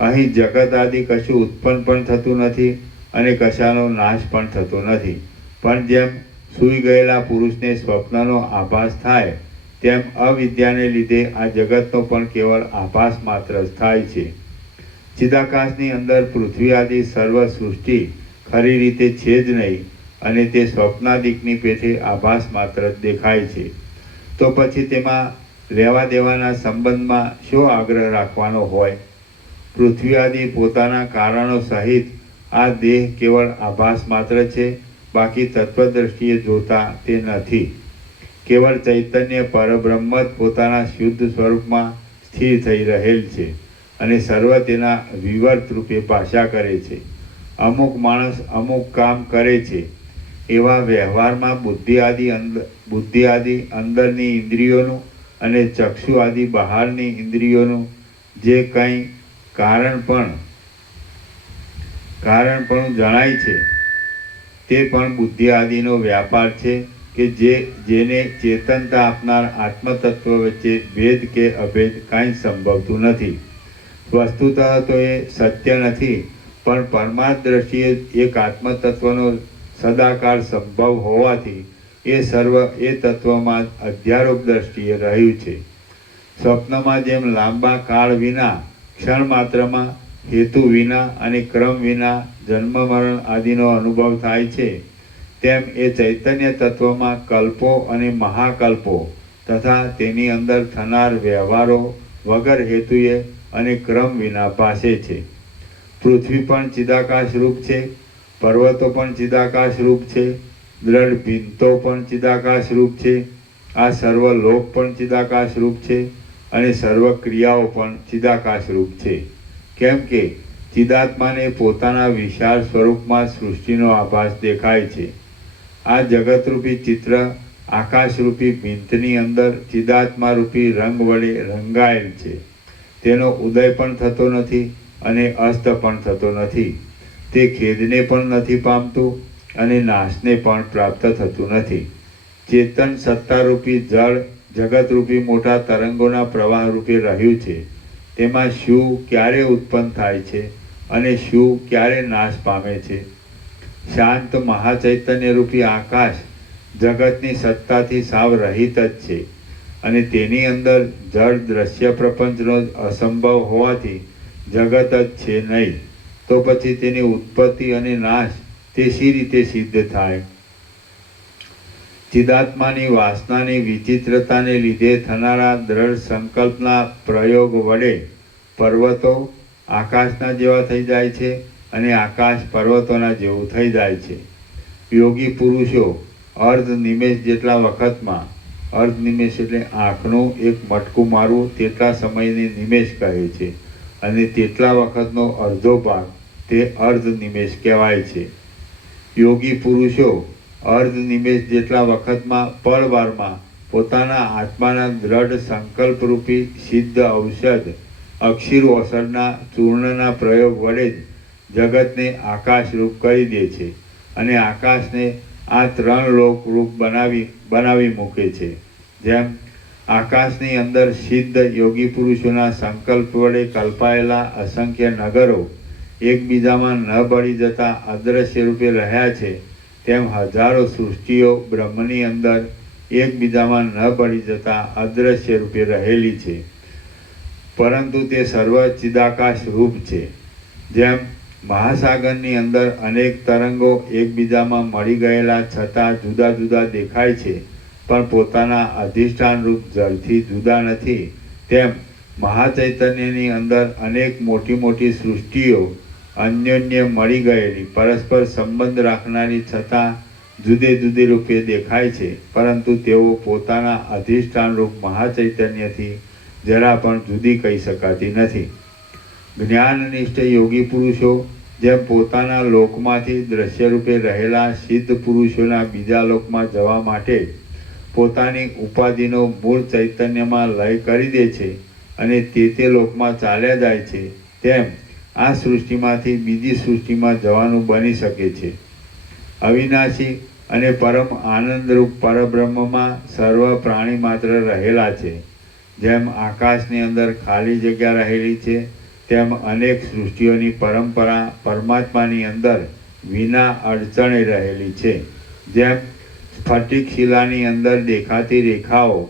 અહીં જગત આદિ કશું ઉત્પન્ન પણ થતું નથી અને કશાનો નાશ પણ થતો નથી. પણ જેમ સૂઈ ગયેલા પુરુષને સ્વપ્નનો આભાસ થાય, તેમ અવિદ્યાને લીધે આ જગતનો પણ કેવળ આભાસ માત્ર જ થાય છે. ચિદાકાશની અંદર પૃથ્વી આદિ સર્વ સૃષ્ટિ ખરી રીતે છે જ નહીં અને તે સ્વપ્નાદિકની પેઠે આભાસ માત્ર જ દેખાય છે. તો પછી તેમાં લેવા દેવાના સંબંધમાં શો આગ્રહ રાખવાનો હોય? પૃથ્વી આદિ પોતાના કારણો સહિત આ દેહ કેવળ આભાસ માત્ર છે, બાકી તત્વદ્રષ્ટિએ જોતા તે નથી. કેવળ ચૈતન્ય પરબ્રહ્મ જ પોતાના શુદ્ધ સ્વરૂપમાં સ્થિર થઈ રહેલ છે અને સર્વ તેના વિવર્ત રૂપે ભાષા કરે છે. અમુક માણસ અમુક કામ કરે છે, એવા વ્યવહારમાં બુદ્ધિ આદિ અંદરની ઇન્દ્રિયોનું અને ચક્ષુ આદિ બહારની ઇન્દ્રિયોનું જે કંઈ કારણપણ જણાય છે, તે પણ બુદ્ધિ આદિનો વ્યાપાર છે કે જેને ચેતનતા આપનાર આત્મતત્વ વચ્ચે ભેદ કે અભેદ કાંઈ સંભવતું નથી. વસ્તુતઃ તો એ સત્ય નથી, પણ પરમાર્થ દ્રષ્ટિએ એક આત્મતત્વનો સદાકાળ સંભવ હોવાથી એ સર્વ એ તત્વમાં અધ્યારોપ દ્રષ્ટિએ રહ્યું છે. સ્વપ્નમાં જેમ લાંબા કાળ વિના, ક્ષણ માત્રમાં, હેતુ વિના અને ક્રમ વિના જન્મ મરણ આદિનો અનુભવ થાય છે, તેમ એ ચૈતન્ય તત્વમાં કલ્પો અને મહાકલ્પો તથા તેની અંદર થનાર વ્યવહારો વગર હેતુએ અને ક્રમ વિના ભાસે છે. પૃથ્વી પણ ચિદાકાશ રૂપ છે, પર્વતો પણ ચિદાકાશ રૂપ છે, દ્રઢ ભિંતો પણ ચિદાકાશ રૂપ છે, આ સર્વ લોક પણ ચિદાકાશ રૂપ છે અને સર્વ ક્રિયાઓ પણ ચિદાકાશ રૂપ છે. કેમ કે ચિદાત્માને પોતાના વિશાળ સ્વરૂપમાં સૃષ્ટિનો આભાસ દેખાય છે. આ જગતરૂપી ચિત્ર આકાશરૂપી ભિંતની અંદર ચિદાત્મા રૂપી રંગ વડે રંગાયેલ છે. તેનો ઉદય પણ થતો નથી અને અસ્ત પણ થતો નથી. તે ખેદને પણ નથી પામતું અને નાશને પણ પ્રાપ્ત થતું નથી. ચેતન સત્તારૂપી જળ જગતરૂપી મોટા તરંગોના પ્રવાહ રૂપે રહ્યું છે. તેમાં શું ક્યારે ઉત્પન્ન થાય છે અને શું ક્યારે નાશ પામે છે? શાંત મહાચૈતન્ય રૂપી આકાશ જગતની સત્તાથી સાવ રહિત જ છે અને તેની અંદર જળ દ્રશ્ય પ્રપંચનો અસંભવ હોવાથી જગત જ છે નહીં. તો પછી તેની ઉત્પત્તિ અને નાશ તે શી રીતે સિદ્ધ થાય? ચિદાત્માની વાસનાની વિચિત્રતાને લીધે થનારા દ્રઢ સંકલ્પના પ્રયોગ વડે પર્વતો આકાશના જેવા થઈ જાય છે અને આકાશ પર્વતોના જેવું થઈ જાય છે. યોગી પુરુષો અર્ધ નિમેષ જેટલા વખતમાં, અર્ધ નિમેષ એટલે આંખનું એક મટકું મારવું તેટલા સમયને નિમેષ કહે છે અને તેટલા વખતનો અડધો ભાગ તે અર્ધ નિમેષ કહેવાય છે. યોગી પુરુષો અર્ધ નિમેષ જેટલા વખતમાં પળવારમાં પોતાના આત્માના દ્રઢ સંકલ્પરૂપી સિદ્ધ ઔષધ અક્ષીરોષણના ચૂર્ણના પ્રયોગ વડે જ જગતને આકાશરૂપ કરી દે છે અને આકાશને આ ત્રણ લોક રૂપ બનાવી મૂકે છે. જેમ આકાશની અંદર સિદ્ધ યોગી પુરુષોના સંકલ્પ વડે કલ્પાયેલા અસંખ્ય નગરો એકબીજામાં ન ભળી જતા અદૃશ્ય રૂપે રહ્યા છે, તેમ હજારો સૃષ્ટિઓ બ્રહ્મની અંદર એકબીજામાં ન ભળી જતા અદૃશ્ય રૂપે રહેલી છે, પરંતુ તે સર્વ ચિદાકાશ રૂપ છે. જેમ મહાસાગરની અંદર અનેક તરંગો એકબીજામાં મળી ગયેલા છતાં જુદા જુદા દેખાય છે, પણ પોતાના અધિષ્ઠાન રૂપ જળથી જુદા નથી, તેમ મહાચૈતન્યની અંદર અનેક મોટી મોટી સૃષ્ટિઓ અન્યોન્ય મળી ગયેલી પરસ્પર સંબંધ રાખનારી છતાં જુદે જુદે રૂપે દેખાય છે, પરંતુ તેઓ પોતાના અધિષ્ઠાન રૂપ મહાચૈતન્યથી જરા પણ જુદી કહી શકાતી નથી. જ્ઞાનનિષ્ઠ યોગી પુરુષો જેમ પોતાના લોકમાંથી દ્રશ્ય રૂપે રહેલા સિદ્ધ પુરુષોના બીજા લોકમાં જવા માટે પોતાની ઉપાધિનો મૂળ ચૈતન્યમાં લય કરી દે છે અને તે લોકમાં ચાલ્યા જાય છે, તેમ આ સૃષ્ટિમાંથી બીજી સૃષ્ટિમાં જવાનું બની શકે છે. અવિનાશી અને પરમ આનંદરૂપ પરબ્રહ્મમાં સર્વ પ્રાણી માત્ર રહેલા છે. જેમ આકાશની અંદર ખાલી જગ્યા રહેલી છે, તેમ અનેક સૃષ્ટિઓની પરંપરા પરમાત્માની અંદર વિના અડચણે રહેલી છે. જેમ સ્ફટિક શિલાની અંદર દેખાતી રેખાઓ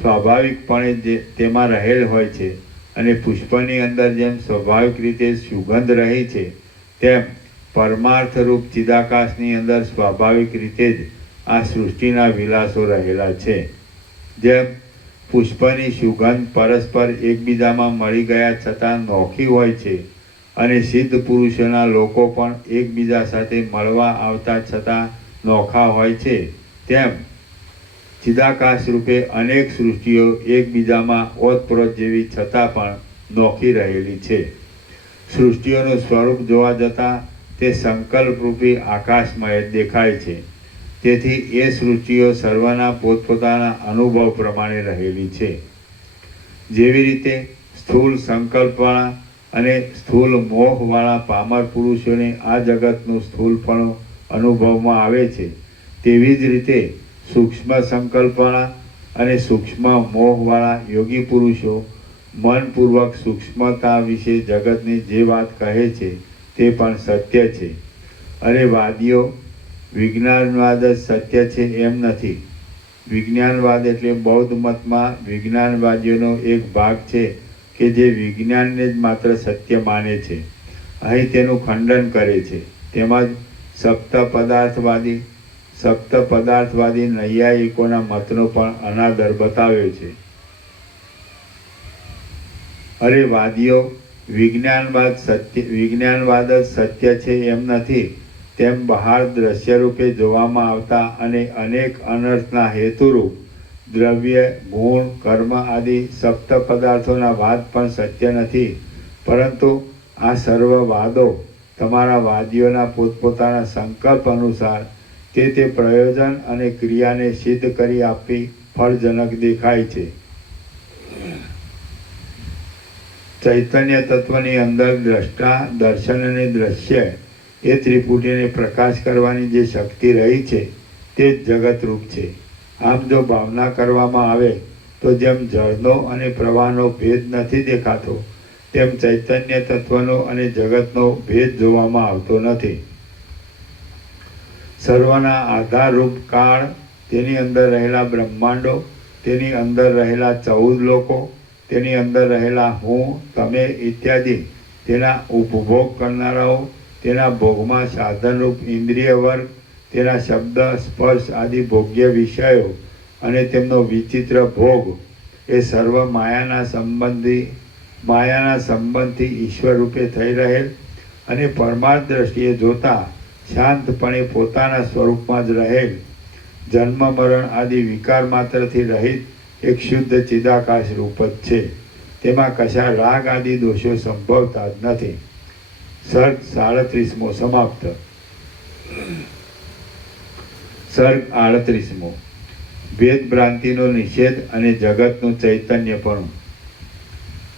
સ્વાભાવિકપણે તેમાં રહેલ હોય છે, અને પુષ્પની અંદર જેમ સ્વાભાવિક રીતે સુગંધ રહી છે, તેમ પરમાર્થરૂપ ચિદાકાશની અંદર સ્વાભાવિક રીતે જ આ સૃષ્ટિના વિલાસો રહેલા છે. જેમ પુષ્પની સુગંધ પરસ્પર એકબીજામાં મળી ગયા છતાં નોખી હોય છે, અને સિદ્ધ પુરુષોના લોકો પણ એકબીજા સાથે મળવા આવતા છતાં નોખા હોય છે, તેમ ચિદાકાશ રૂપે અનેક સૃષ્ટિઓ એકબીજામાં ઓતપ્રોત જેવી છતાં પણ નોખી રહેલી છે. સૃષ્ટિઓનું સ્વરૂપ જોવા જતાં તે સંકલ્પરૂપી આકાશમય દેખાય છે. તેથી એ સૃષ્ટિઓ સર્વના પોતપોતાના અનુભવ પ્રમાણે રહેલી છે. જેવી રીતે સ્થૂળ સંકલ્પવાળા અને સ્થૂળ મોહવાળા પામર પુરુષોને આ જગતનું સ્થૂળપણું અનુભવમાં આવે છે, તેવી જ રીતે સૂક્ષ્મ સંકલ્પવાળા અને સૂક્ષ્મ મોહવાળા યોગી પુરુષો મનપૂર્વક સૂક્ષ્મતા વિશે જગતની જે વાત કહે છે તે પણ સત્ય છે. અને વાદીઓ વિજ્ઞાનવાદ જ સત્ય છે એમ નથી. વિજ્ઞાનવાદ એટલે બૌદ્ધ મતમાં વિજ્ઞાનવાદીઓનો એક ભાગ છે કે જે વિજ્ઞાનને જ માત્ર સત્ય માને છે. અહીં તેનું ખંડન કરે છે. તેમજ સપ્ત પદાર્થવાદી નૈયાયિકોના મતનો પણ અનાદર બતાવ્યો છે. અરે વાદીઓ વિજ્ઞાનવાદ જ સત્ય છે એમ નથી, તેમ બહાર દ્રશ્ય રૂપે જોવામાં આવતા અને અનેક અનર્થના હેતુરૂપ દ્રવ્ય, ગુણ, કર્મ આદિ સપ્ત પદાર્થોના વાદ પણ સત્ય નથી. પરંતુ આ સર્વ વાદો તમારા વાદીઓના પોતપોતાના સંકલ્પ અનુસાર તે પ્રયોજન અને ક્રિયાને સિદ્ધ કરી આપી ફળજનક દેખાય છે. ચૈતન્ય તત્વની અંદર દ્રષ્ટા, દર્શન અને દ્રશ્ય એ ત્રિપુટીને પ્રકાશ કરવાની જે શક્તિ રહી છે તે જ જગતરૂપ છે. આમ જો ભાવના કરવામાં આવે તો જેમ જળનો અને પ્રવાહનો ભેદ નથી દેખાતો, તેમ ચૈતન્ય તત્વનો અને જગતનો ભેદ જોવામાં આવતો નથી. સર્વના આધારરૂપ કાળ, તેની અંદર રહેલા બ્રહ્માંડો, તેની અંદર રહેલા 14 લોકો, તેની અંદર રહેલા હું, તમે ઇત્યાદિ તેના ઉપભોગ કરનારાઓ, તેના ભોગમાં સાધનરૂપ ઇન્દ્રિય વર્ગ, તેના શબ્દ, સ્પર્શ આદિ ભોગ્ય વિષયો અને તેમનો વિચિત્ર ભોગ એ સર્વ માયાના સંબંધથી ઈશ્વર રૂપે થઈ રહેલ અને પરમાર્થ દ્રષ્ટિએ જોતા શાંતપણે પોતાના સ્વરૂપમાં જ રહેલ જન્મ મરણ આદિ વિકાર માત્રથી રહિત એક શુદ્ધ ચિદાકાશ રૂપ જ છે. તેમાં કશા રાગ આદિ દોષો સંભવતા જ નથી. સર્ગ 37મો સમાપ્ત. સર્ગ 38મો ભેદ ભ્રાંતિનો નિષેધ અને જગતનું ચૈતન્યપણું.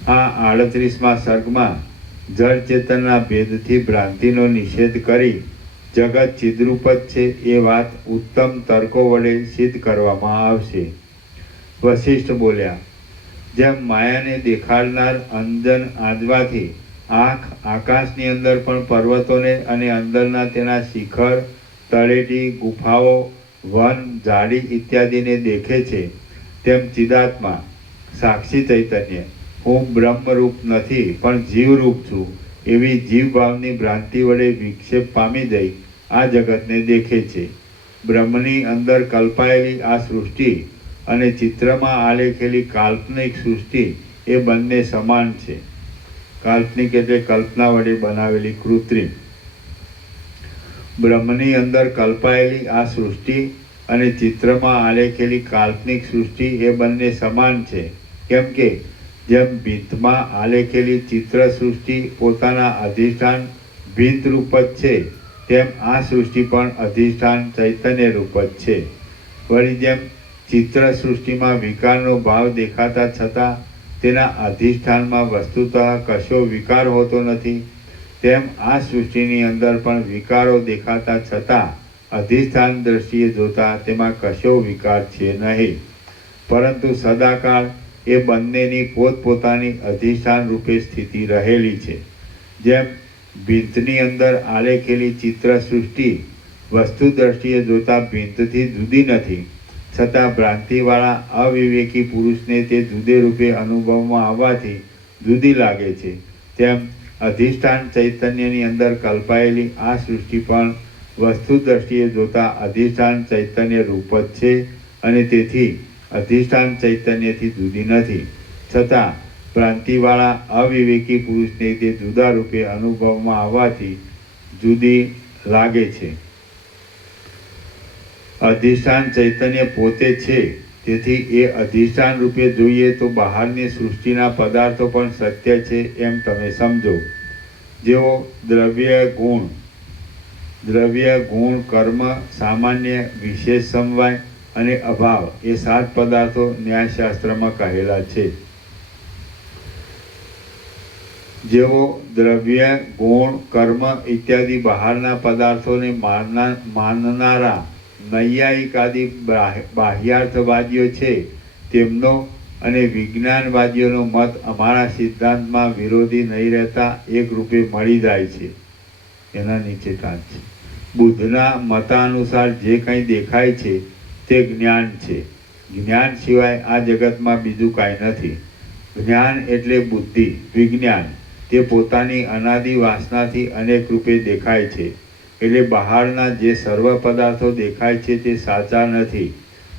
આ 38મા સર્ગમાં જળ ચેતનના ભેદથી ભ્રાંતિનો નિષેધ કરી જગત ચિદ્રૂપ જ છે એ વાત ઉત્તમ તર્કો વડે સિદ્ધ કરવામાં આવશે. વશિષ્ઠ બોલ્યા, જેમ માયાને દેખાડનાર અંજન આંજવાથી આંખ આકાશની અંદર પણ પર્વતોને અને અંદરના તેના શિખર, તળેટી, ગુફાઓ, વન, ઝાડી ઇત્યાદિને દેખે છે, તેમ ચિદાત્મા સાક્ષી ચૈતન્ય હું બ્રહ્મરૂપ નથી પણ જીવરૂપ છું એવી જીવભાવની ભ્રાંતિ વડે વિક્ષેપ પામી જઈ આ જગતને દેખે છે. બ્રહ્મની અંદર કલ્પાયેલી આ સૃષ્ટિ અને ચિત્રમાં આલેખેલી કાલ્પનિક સૃષ્ટિ એ બંને સમાન છે. કાલ્પનિક એટલે કલ્પના વડે બનાવેલી કૃત્રિમ. બ્રહ્મની અંદર કલ્પાયેલી આ સૃષ્ટિ અને ચિત્રમાં આલેખેલી કાલ્પનિક સૃષ્ટિ એ બંને સમાન છે. કેમ કે જેમ ભીંતમાં આલેખેલી ચિત્ર સૃષ્ટિ પોતાના અધિષ્ઠાન ભીંત રૂપ જ છે, તેમ આ સૃષ્ટિ પણ અધિષ્ઠાન ચૈતન્ય રૂપ જ છે. વળી જેમ ચિત્ર સૃષ્ટિમાં વિકારનો ભાવ દેખાતા છતાં તેના અધિષ્ઠાનમાં વસ્તુતઃ કશો વિકાર હોતો નથી, તેમ આ સૃષ્ટિની અંદર પણ વિકારો દેખાતા છતાં અધિષ્ઠાન દ્રષ્ટિએ જોતા તેમાં કશો વિકાર છે નહીં, પરંતુ સદાકાળ એ બંનેની પોતપોતાની અધિષ્ઠાન રૂપે સ્થિતિ રહેલી છે. જેમ ભીંતની અંદર આલેખેલી ચિત્ર સૃષ્ટિ વસ્તુ દ્રષ્ટિએ જોતા ભીંતથી જુદી નથી, છતાં ભ્રાંતિવાળા અવિવેકી પુરુષને તે જુદે રૂપે અનુભવમાં આવવાથી જુદી લાગે છે, તેમ અધિષ્ઠાન ચૈતન્યની અંદર કલ્પાયેલી આ સૃષ્ટિ પણ વસ્તુ દ્રષ્ટિએ જોતા અધિષ્ઠાન ચૈતન્ય રૂપ જ છે અને તેથી અધિષ્ઠાન ચૈતન્યથી જુદી નથી, છતાં ભ્રાંતિવાળા અવિવેકી પુરુષને તે જુદા રૂપે અનુભવમાં આવવાથી જુદી લાગે છે. અધિષ્ઠાન ચૈતન્ય પોતે છે, તેથી એ અધિષ્ઠાન રૂપે જોઈએ તો બહારની સૃષ્ટિના પદાર્થો પણ સત્ય છે એમ તમે સમજો. જેવો દ્રવ્ય ગુણ કર્મ સામાન્ય વિશેષ સમવાય અને અભાવ એ 7 પદાર્થો ન્યાયશાસ્ત્રમાં કહેલા છે. જેવો દ્રવ્ય ગુણ કર્મ ઇત્યાદિ બહારના પદાર્થોને માનનારા નૈયાયિકાદિ બાહ્યાર્થવાદીઓ છે તેમનો અને વિજ્ઞાનવાદીઓનો મત અમારા સિદ્ધાંતમાં વિરોધી નહીં રહેતા એક રૂપે મળી જાય છે. એના નીચે ટાંચ છે. બુદ્ધના મતાનુસાર જે કંઈ દેખાય છે તે જ્ઞાન છે. જ્ઞાન સિવાય આ જગતમાં બીજું કાંઈ નથી. જ્ઞાન એટલે બુદ્ધિ, વિજ્ઞાન તે પોતાની અનાદિ વાસનાથી અનેક રૂપે દેખાય છે. એટલે બહારના જે સર્વ પદાર્થો દેખાય છે તે સાચા નથી,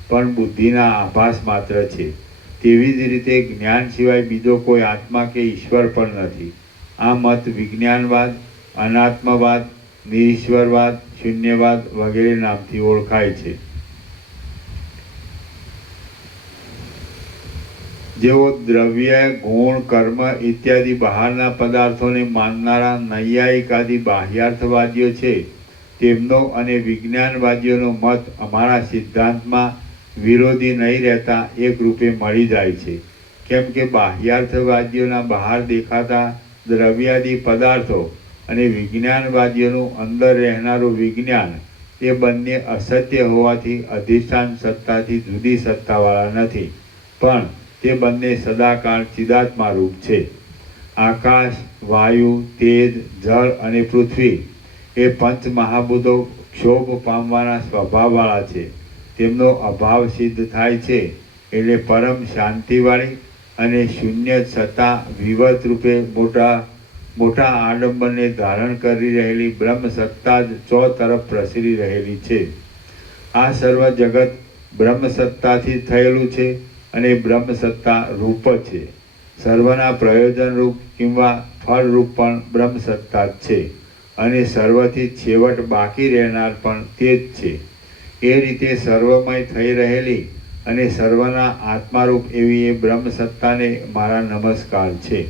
પણ બુદ્ધિના આભાસ માત્ર છે. તેવી જ રીતે જ્ઞાન સિવાય બીજો કોઈ આત્મા કે ઈશ્વર પણ નથી. આ મત વિજ્ઞાનવાદ, અનાત્મવાદ, નિરીશ્વરવાદ, શૂન્યવાદ વગેરે નામથી ઓળખાય છે. જેઓ દ્રવ્ય ગુણ કર્મ ઇત્યાદિ બહારના પદાર્થોને માનનારા નૈયાયિકાદિ બાહ્યાર્થવાદીઓ છે તેમનો અને વિજ્ઞાનવાદીઓનો મત અમારા સિદ્ધાંતમાં વિરોધી નહીં રહેતા એક રૂપે મળી જાય છે. કેમ કે બાહ્યાર્થવાદીઓના બહાર દેખાતા દ્રવ્યાદિ પદાર્થો અને વિજ્ઞાનવાદીઓનું અંદર રહેનારું વિજ્ઞાન એ બંને અસત્ય હોવાથી અધિષ્ઠાન સત્તાથી જુદી સત્તાવાળા નથી, પણ તે બંને સદાકાળ ચિદાત્મા રૂપ છે. આકાશ, વાયુ, તેજ, જળ અને પૃથ્વી એ પંચ મહાભૂતો ક્ષોભ પામવાના સ્વભાવવાળા છે. તેમનો અભાવ સિદ્ધ થાય છે એટલે પરમ શાંતિવાળી અને શૂન્ય છતાં વિવત રૂપે મોટા આડંબરને ધારણ કરી રહેલી બ્રહ્મ સત્તા જ તરફ પ્રસરી રહેલી છે. આ સર્વ જગત બ્રહ્મ સત્તાથી થયેલું છે અને બ્રહ્મ સત્તા રૂપ છે. સર્વના પ્રયોજન રૂપ કિંવા ફળ રૂપ પણ બ્રહ્મ સત્તા જ છે અને સર્વથી છેવટ બાકી રહેનાર પણ તે જ છે. એ રીતે સર્વમય થઈ રહેલી અને સર્વના આત્મારૂપ એવી એ બ્રહ્મ સત્તાને મારા નમસ્કાર છે.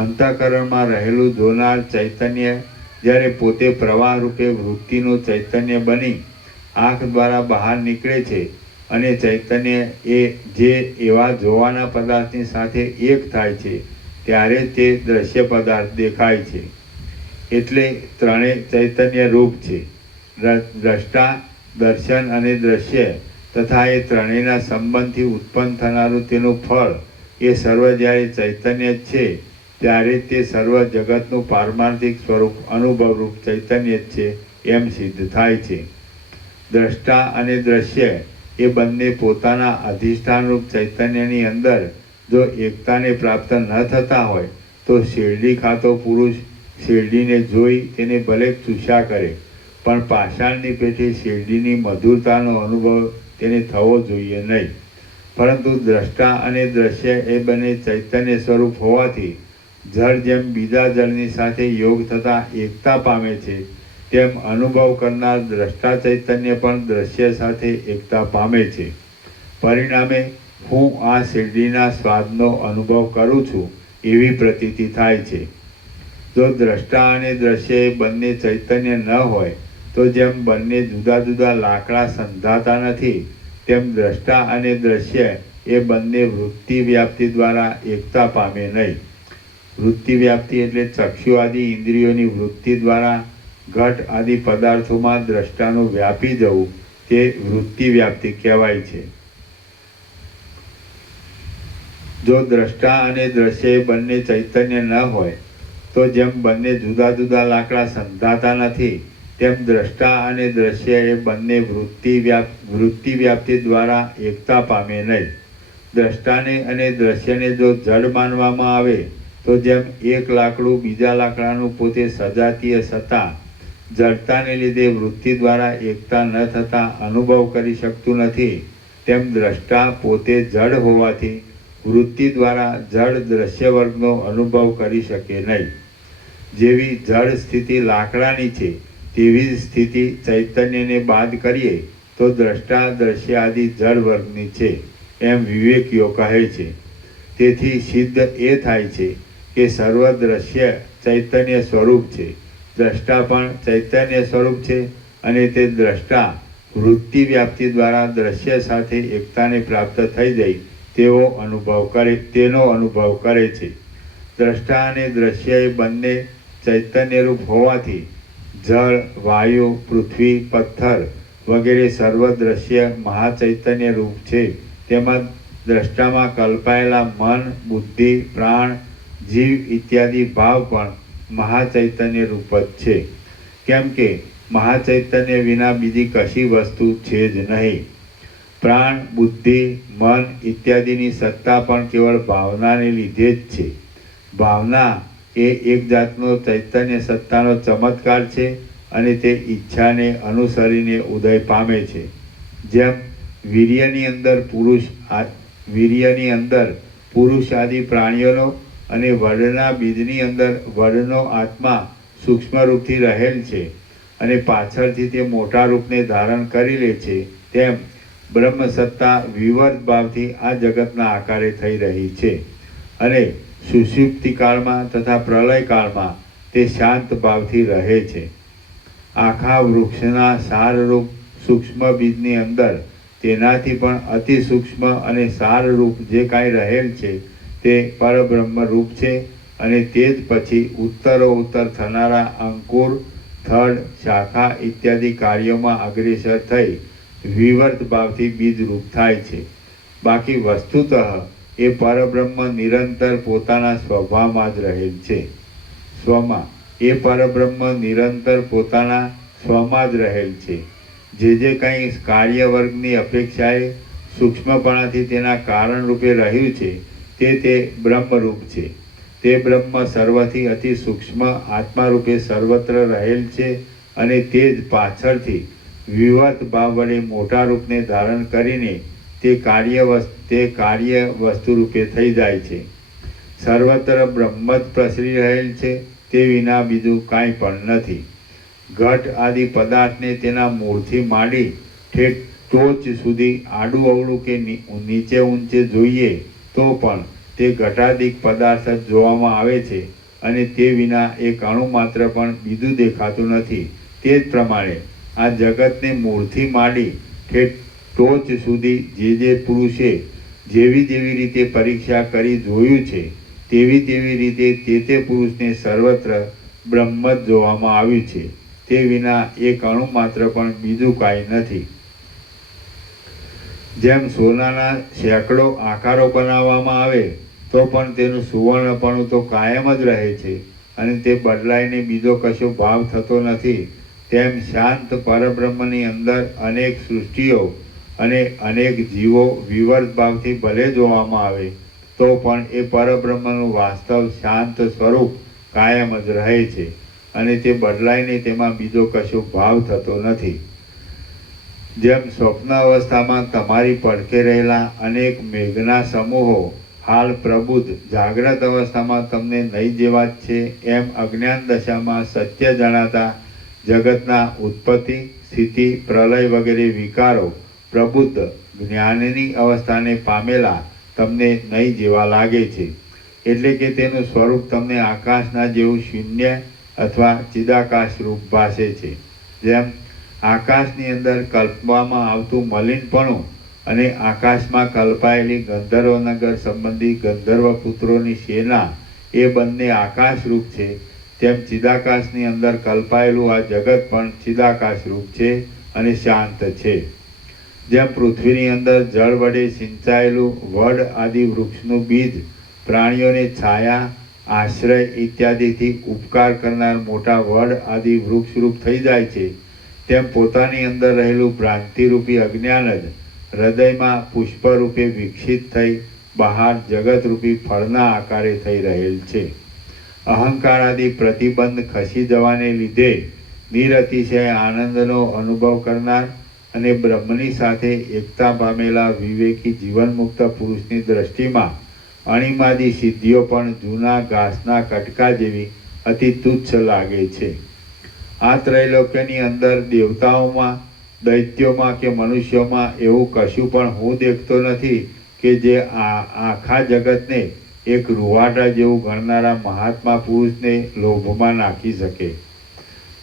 અંતઃકરણમાં રહેલું જોનાર ચૈતન્ય જ્યારે પોતે પ્રવાહ રૂપે વૃત્તિનું ચૈતન્ય બની આંખ દ્વારા બહાર નીકળે છે અને ચૈતન્ય એ જે એવા જોવાના પદાર્થની સાથે એક થાય છે ત્યારે તે દ્રશ્ય પદાર્થ દેખાય છે. એટલે ત્રણેય ચૈતન્ય રૂપ છે. દ્રષ્ટા, દર્શન અને દ્રશ્ય તથા એ ત્રણેયના સંબંધથી ઉત્પન્ન થનારું તેનું ફળ એ સર્વ જ્યારે ચૈતન્ય જ છે ત્યારે તે સર્વ જગતનું પારમાર્થિક સ્વરૂપ અનુભવરૂપ ચૈતન્ય જ છે એમ સિદ્ધ થાય છે. દ્રષ્ટા અને દ્રશ્ય એ બંને પોતાના અધિષ્ઠાનરૂપ ચૈતન્યની અંદર જો એકતાને પ્રાપ્ત ન થતા હોય તો શેરડી ખાતો પુરુષ શેરડીને જોઈ તેને ભલે ચૂસ્યા કરે, પણ પાષાણની પેઠે શેરડીની મધુરતાનો અનુભવ તેને થવો જોઈએ નહીં. પરંતુ દ્રષ્ટા અને દ્રશ્ય એ બંને ચૈતન્ય સ્વરૂપ હોવાથી જળ જેમ બીજા જળની સાથે યોગ થતાં એકતા પામે છે તેમ અનુભવ કરનાર દ્રષ્ટા ચૈતન્ય પણ દ્રશ્ય સાથે એકતા પામે છે. પરિણામે હું આ શેરડીના સ્વાદનો અનુભવ કરું છું એવી પ્રતીતિ થાય છે. જો દ્રષ્ટા અને દ્રશ્ય એ બંને ચૈતન્ય ન હોય તો જેમ બંને જુદા જુદા લાકડા સંધાતા નથી તેમ દ્રષ્ટા અને દ્રશ્ય એ બંને વૃત્તિ વ્યાપ્તિ દ્વારા એકતા પામે નહીં. વૃત્તિ વ્યાપ્તિ એટલે ચક્ષુ આદિ ઇન્દ્રિયોની વૃત્તિ દ્વારા ઘટ આદિ પદાર્થોમાં દ્રષ્ટાનું વ્યાપી જવું તે વૃત્તિ વ્યાપ્તિ કહેવાય છે. જો દ્રષ્ટા અને દ્રશ્ય એ બંને ચૈતન્ય ન હોય તો જેમ બંને જુદા જુદા લાકડા સંધાતા નથી તેમ દ્રષ્ટા અને દ્રશ્ય એ બંને વૃત્તિ વ્યાપ્તિ દ્વારા એકતા પામે નહીં. દ્રષ્ટાને અને દ્રશ્યને જો જડ માનવામાં આવે તો જેમ એક લાકડું બીજા લાકડાનું પોતે સજાતીય છતાં જડતાને લીધે વૃત્તિ દ્વારા એકતા ન થતાં અનુભવ કરી શકતું નથી, તેમ દ્રષ્ટા પોતે જડ હોવાથી વૃત્તિ દ્વારા જડ દ્રશ્ય વર્ગનો અનુભવ કરી શકે નહીં. જેવી જડ સ્થિતિ લાકડાની છે તેવી જ સ્થિતિ ચૈતન્યને બાદ કરીએ તો દ્રષ્ટા દ્રશ્ય આદિ જડ વર્ગની છે એમ વિવેકીઓ કહે છે. તેથી સિદ્ધ એ થાય છે કે સર્વ દ્રશ્ય ચૈતન્ય સ્વરૂપ છે, દ્રષ્ટા પણ ચૈતન્ય સ્વરૂપ છે અને તે દ્રષ્ટા વૃત્તિ વ્યાપ્તિ દ્વારા દ્રશ્ય સાથે એકતાને પ્રાપ્ત થઈ જાય તેનો અનુભવ કરે છે. દ્રષ્ટા અને દ્રશ્ય એ બંને ચૈતન્યરૂપ હોવાથી જળ, વાયુ, પૃથ્વી, પથ્થર વગેરે સર્વ દ્રશ્ય મહાચૈતન્ય રૂપ છે. તેમજ દ્રષ્ટામાં કલ્પાયેલા મન, બુદ્ધિ, પ્રાણ, જીવ ઇત્યાદિ ભાવ પણ મહાચૈતન્ય રૂપ જ છે. કેમ કે મહાચૈતન્ય વિના બીજી કશી વસ્તુ છે જ નહીં. પ્રાણ, બુદ્ધિ, મન ઇત્યાદિની સત્તા પણ કેવળ ભાવનાને લીધે જ છે. ભાવના એ એક જાતનો ચૈતન્ય સત્તાનો ચમત્કાર છે અને તે ઈચ્છાને અનુસરીને ઉદય પામે છે. જેમ વીર્યની અંદર પુરુષ આદિ પ્રાણીઓનો અને વડના બીજની અંદર વડનો આત્મા સૂક્ષ્મ રૂપથી રહેલ છે અને પાછળથી તે મોટા રૂપને ધારણ કરી લે છે, તેમ બ્રહ્મ સત્તા વિવર્ત ભાવથી આ જગતના આકારે થઈ રહી છે અને સુષુપ્તિ કાળમાં તથા પ્રલય કાળમાં તે શાંત ભાવથી રહે છે. આખા વૃક્ષના સારરૂપ સૂક્ષ્મ બીજની અંદર તેનાથી પણ અતિ સૂક્ષ્મ અને સારરૂપ જે કાંઈ રહેલ છે તે પરબ્રહ્મ રૂપ છે અને તે જ પછી ઉત્તરોત્તર થનારા અંકુર, થડ, શાખા ઇત્યાદિ કાર્યોમાં અગ્રેસર થઈ વિવર્ત ભાવથી બીજરૂપ થાય છે. બાકી વસ્તુતઃ એ પરબ્રહ્મ નિરંતર પોતાના સ્વભાવમાં જ રહેલ છે. પરબ્રહ્મ નિરંતર પોતાના સ્વમાં જ રહેલ છે. જે કંઈ કાર્ય વર્ગની અપેક્ષાએ સૂક્ષ્મપણાથી તેના કારણ રૂપે રહ્યું છે તે બ્રહ્મરૂપ છે. તે બ્રહ્મ સર્વથી અતિ સૂક્ષ્મ આત્મા રૂપે સર્વત્ર રહેલ છે અને તે જ પાછળથી વિવર્ત ભાવ વડે મોટા રૂપને ધારણ કરીને તે કાર્ય વસ્તુ રૂપે થઈ જાય છે. સર્વત્ર બ્રહ્મ જ પ્રસરી રહેલ છે, તે વિના બીજું કાંઈ પણ નથી. ઘટ આદિ પદાર્થને તેના મૂળથી માંડી ઠેઠ ટોચ સુધી આડું અવળું કે નીચે ઊંચે જોઈએ તો પણ તે ઘટાદિક પદાર્થ જ જોવામાં આવે છે અને તે વિના એક અણુ માત્ર પણ બીજું દેખાતું નથી. તે જ પ્રમાણે આ જગતને મૂળથી માંડી ઠેઠ ટોચ સુધી જે પુરુષે જેવી રીતે પરીક્ષા કરી જોયું છે તેવી રીતે તે પુરુષને સર્વત્ર બ્રહ્મ જ જોવામાં આવ્યું છે. તે વિના એક અણુ માત્ર પણ બીજું કાંઈ નથી. જેમ સોનાના સેંકડો આકારો બનાવવામાં આવે તો પણ તેનું સુવર્ણપણું તો કાયમ જ રહે છે અને તે બદલાઈને બીજો કશો ભાવ થતો નથી, તેમ શાંત પરબ્રહ્મની અંદર અનેક સૃષ્ટિઓ અને અનેક જીવો વિવર્ત ભાવથી ભલે જોવામાં આવે તો પણ એ પરબ્રહ્મનું વાસ્તવ શાંત સ્વરૂપ કાયમ જ રહે છે અને તે બદલાઈને તેમાં બીજો કશો ભાવ થતો નથી. જેમ સ્વપ્ન અવસ્થામાં તમારી પડખે રહેલા અનેક મેઘના સમૂહો હાલ પ્રબુદ્ધ જાગ્રત અવસ્થામાં તમને નહીં જેવા જ છે, એમ અજ્ઞાન દશામાં સત્ય જણાતા જગતના ઉત્પત્તિ, સ્થિતિ, પ્રલય વગેરે વિકારો પ્રબુદ્ધ જ્ઞાનની અવસ્થાને પામેલા તમને નહીં જેવા લાગે છે. એટલે કે તેનું સ્વરૂપ તમને આકાશના જેવું શૂન્ય અથવા ચિદાકાશ રૂપ ભાસે છે. જેમ આકાશની અંદર કલ્પવામાં આવતું મલિનપણું અને આકાશમાં કલ્પાયેલી ગંધર્વનગર સંબંધી ગંધર્વ પુત્રોની સેના એ બંને આકાશરૂપ છે, તેમ ચિદાકાશની અંદર કલ્પાયેલું આ જગત પણ ચિદાકાશરૂપ છે અને શાંત છે. જેમ પૃથ્વીની અંદર જળ વડે સિંચાયેલું વડ આદિ વૃક્ષનું બીજ પ્રાણીઓને છાયા, આશ્રય ઇત્યાદિથી ઉપકાર કરનાર મોટા વડ આદિ વૃક્ષરૂપ થઈ જાય છે, તેમ પોતાની અંદર રહેલું ભ્રાંતિરૂપી અજ્ઞાન જ હૃદયમાં પુષ્પરૂપે વિકસિત થઈ બહાર જગતરૂપી ફળના આકારે થઈ રહેલ છે. અહંકાર આદિ પ્રતિબંધ ખસી જવાને લીધે નિરતિશય આનંદનો અનુભવ કરનાર અને બ્રહ્મની સાથે એકતા પામેલા વિવેકી જીવનમુક્ત પુરુષની દ્રષ્ટિમાં અણિમાદી સિદ્ધિઓ પણ જૂના ઘાસના કટકા જેવી અતિ તુચ્છ લાગે છે. આ ત્રૈલોક્યની અંદર દેવતાઓમાં, દૈત્યોમાં કે મનુષ્યોમાં એવું કશું પણ હું દેખતો નથી કે જે આખા જગતને એક રૂવાટા જેવું ગણનારા મહાત્મા પુરુષને લોભમાં નાખી શકે.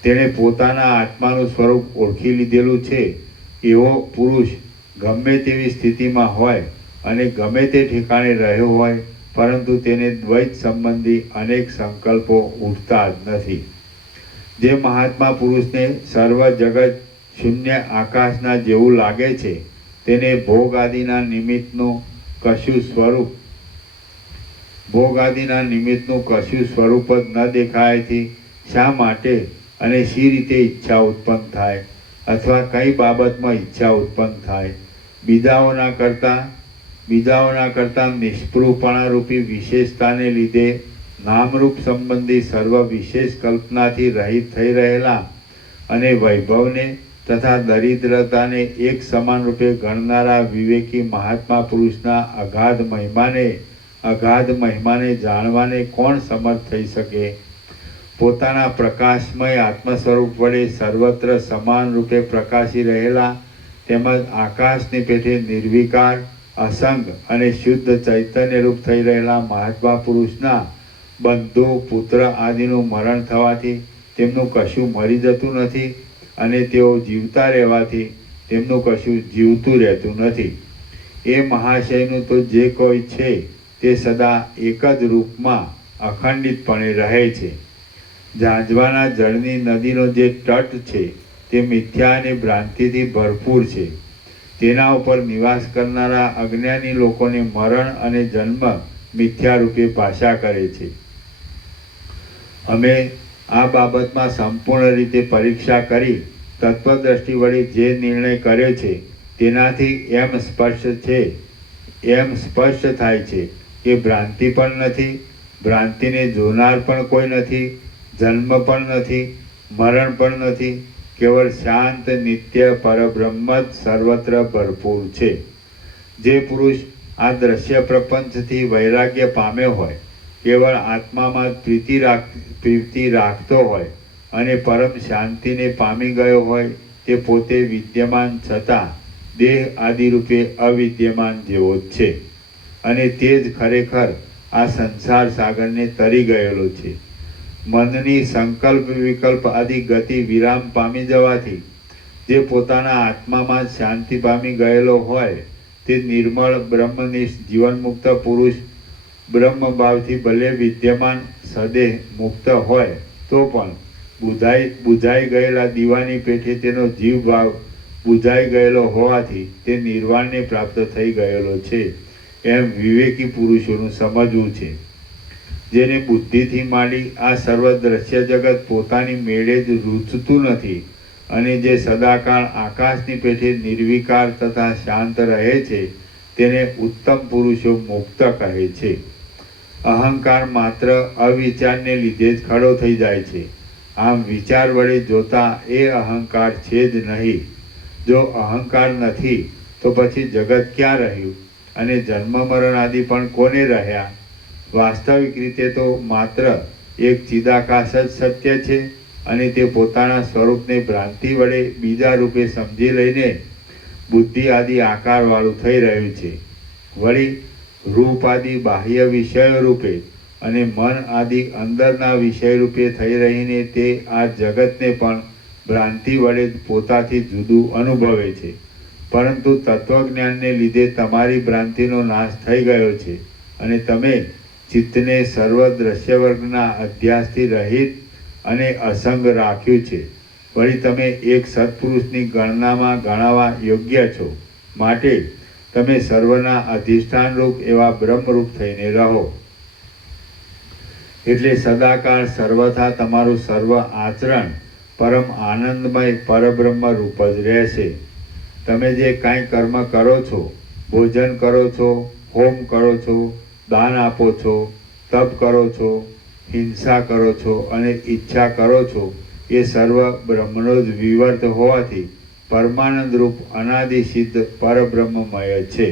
તેણે પોતાના આત્માનું સ્વરૂપ ઓળખી લીધેલું છે એવો પુરુષ ગમે તેવી સ્થિતિમાં હોય અને ગમે તે ઠેકાણે રહ્યો હોય, પરંતુ તેને દ્વૈત સંબંધી અનેક સંકલ્પો ઉઠતા જ નથી. જે મહાત્મા પુરુષને સર્વ જગત શૂન્ય આકાશના જેવું લાગે છે, તેને ભોગ આદિના નિમિત્તનું કશું સ્વરૂપ જ ન દેખાયથી શા માટે અને શી રીતે ઈચ્છા ઉત્પન્ન થાય અથવા કઈ બાબતમાં ઈચ્છા ઉત્પન્ન થાય? બીજાઓના કરતાં નિષ્પૃહપણારૂપી વિશેષતાને લીધે નામરૂપ સંબંધી સર્વ વિશેષ કલ્પનાથી રહિત થઈ રહેલા અને વૈભવને તથા દરિદ્રતાને એક સમાન રૂપે ગણનારા વિવેકી મહાત્મા પુરુષના અગાધ મહિમાને જાણવાને કોણ સમર્થ થઈ શકે? પોતાના પ્રકાશમય આત્મ સ્વરૂપ વડે સર્વત્ર સમાન રૂપે પ્રકાશી રહેલા તેમજ આકાશની પેઠે નિર્વિકાર, અસંગ અને શુદ્ધ ચૈતન્ય રૂપ થઈ રહેલા મહાત્મા પુરુષના બંધુ, પુત્ર આદિનું મરણ થવાથી તેમનું કશું મરી જતું નથી અને તેઓ જીવતા રહેવાથી તેમનું કશું જીવતું રહેતું નથી. એ મહાશયનું તો જે કોઈ છે તે સદા એક જ રૂપમાં અખંડિતપણે રહે છે. ઝાંઝવાના જળની નદીનો જે તટ છે તે મિથ્યા અને ભ્રાંતિથી ભરપૂર છે. તેના ઉપર નિવાસ કરનારા અજ્ઞાની લોકોને મરણ અને જન્મ મિથ્યા રૂપે ભાષા કરે છે. અમે આ બાબતમાં સંપૂર્ણ રીતે પરીક્ષા કરી તત્વદ્રષ્ટિ વડે જે નિર્ણય કર્યો છે તેનાથી એમ સ્પષ્ટ થાય છે કે ભ્રાંતિ પણ નથી, ભ્રાંતિને જોનાર પણ કોઈ નથી, જન્મ પણ નથી, મરણ પણ નથી. કેવળ શાંત નિત્ય પરબ્રહ્મ જ સર્વત્ર ભરપૂર છે. જે પુરુષ આ દ્રશ્ય પ્રપંચથી વૈરાગ્ય પામ્યો હોય, કેવળ આત્મામાં પ્રીતિ રાખતો હોય અને પરમ શાંતિને પામી ગયો હોય, તે પોતે વિદ્યમાન છતાં દેહ આદિ રૂપે અવિદ્યમાન જેવો જ છે અને તે જ ખરેખર આ સંસાર સાગરને તરી ગયેલો છે. મનની સંકલ્પ વિકલ્પ આદિ ગતિ વિરામ પામી જવાથી જે પોતાના આત્મામાં શાંતિ પામી ગયેલો હોય, તે નિર્મળ બ્રહ્મનિષ્ઠ જીવનમુક્ત પુરુષ બ્રહ્મભાવથી ભલે વિદ્યમાન સદેહ મુક્ત હોય તો પણ બુઝાઈ ગયેલા દીવાની પેઠે તેનો જીવ ભાવ બુઝાઈ ગયેલો હોવાથી તે નિર્વાણને પ્રાપ્ત થઈ ગયેલો છે, એમ વિવેકી પુરુષોનું સમજવું છે. જેને બુદ્ધિથી માંડી આ સર્વ દ્રશ્ય જગત પોતાની મેળે જ રૂચતું નથી અને જે સદાકાળ આકાશની પેઠે નિર્વિકાર તથા શાંત રહે છે, તેને ઉત્તમ પુરુષો મુક્ત કહે છે. અહંકાર માત્ર અવિચારને લીધે જ ખડો થઈ જાય છે. આમ વિચાર વડે જોતા એ અહંકાર છે જ નહીં. જો અહંકાર નથી તો પછી જગત ક્યાં રહ્યું અને જન્મ મરણ આદિ પણ કોને રહ્યા? વાસ્તવિક રીતે તો માત્ર એક ચિદાકાશ જ સત્ય છે અને તે પોતાના સ્વરૂપને ભ્રાંતિ વડે બીજા રૂપે સમજી લઈને બુદ્ધિ આદિ આકારવાળું થઈ રહ્યું છે. વળી રૂપ આદિ બાહ્ય વિષયો રૂપે અને મન આદિ અંદરના વિષય રૂપે થઈ રહીને તે આ જગતને પણ ભ્રાંતિ વડે જ પોતાથી જુદું અનુભવે છે. પરંતુ તત્વજ્ઞાનને લીધે તમારી ભ્રાંતિનો નાશ થઈ ગયો છે અને તમે ચિત્તને સર્વ દ્રશ્ય વર્ગના અધ્યાસથી રહિત અને અસંગ રાખ્યું છે. વળી તમે એક સત્પુરુષની ગણનામાં ગણાવા યોગ્ય છો, માટે તમે સર્વના અધિષ્ઠાનરૂપ એવા બ્રહ્મરૂપ થઈને રહો. એટલે સદાકાળ સર્વથા તમારું સર્વ આચરણ પરમ આનંદમય પરબ્રહ્મ રૂપ જ રહેશે. તમે જે કાંઈ કર્મ કરો છો, ભોજન કરો છો, હોમ કરો છો, દાન આપો છો, તપ કરો છો, હિંસા કરો છો અને ઈચ્છા કરો છો, એ સર્વ બ્રહ્મનો જ વિવર્ત હોવાથી પરમાનંદ રૂપ અનાદિ સિદ્ધ પરબ્રહ્મમય છે.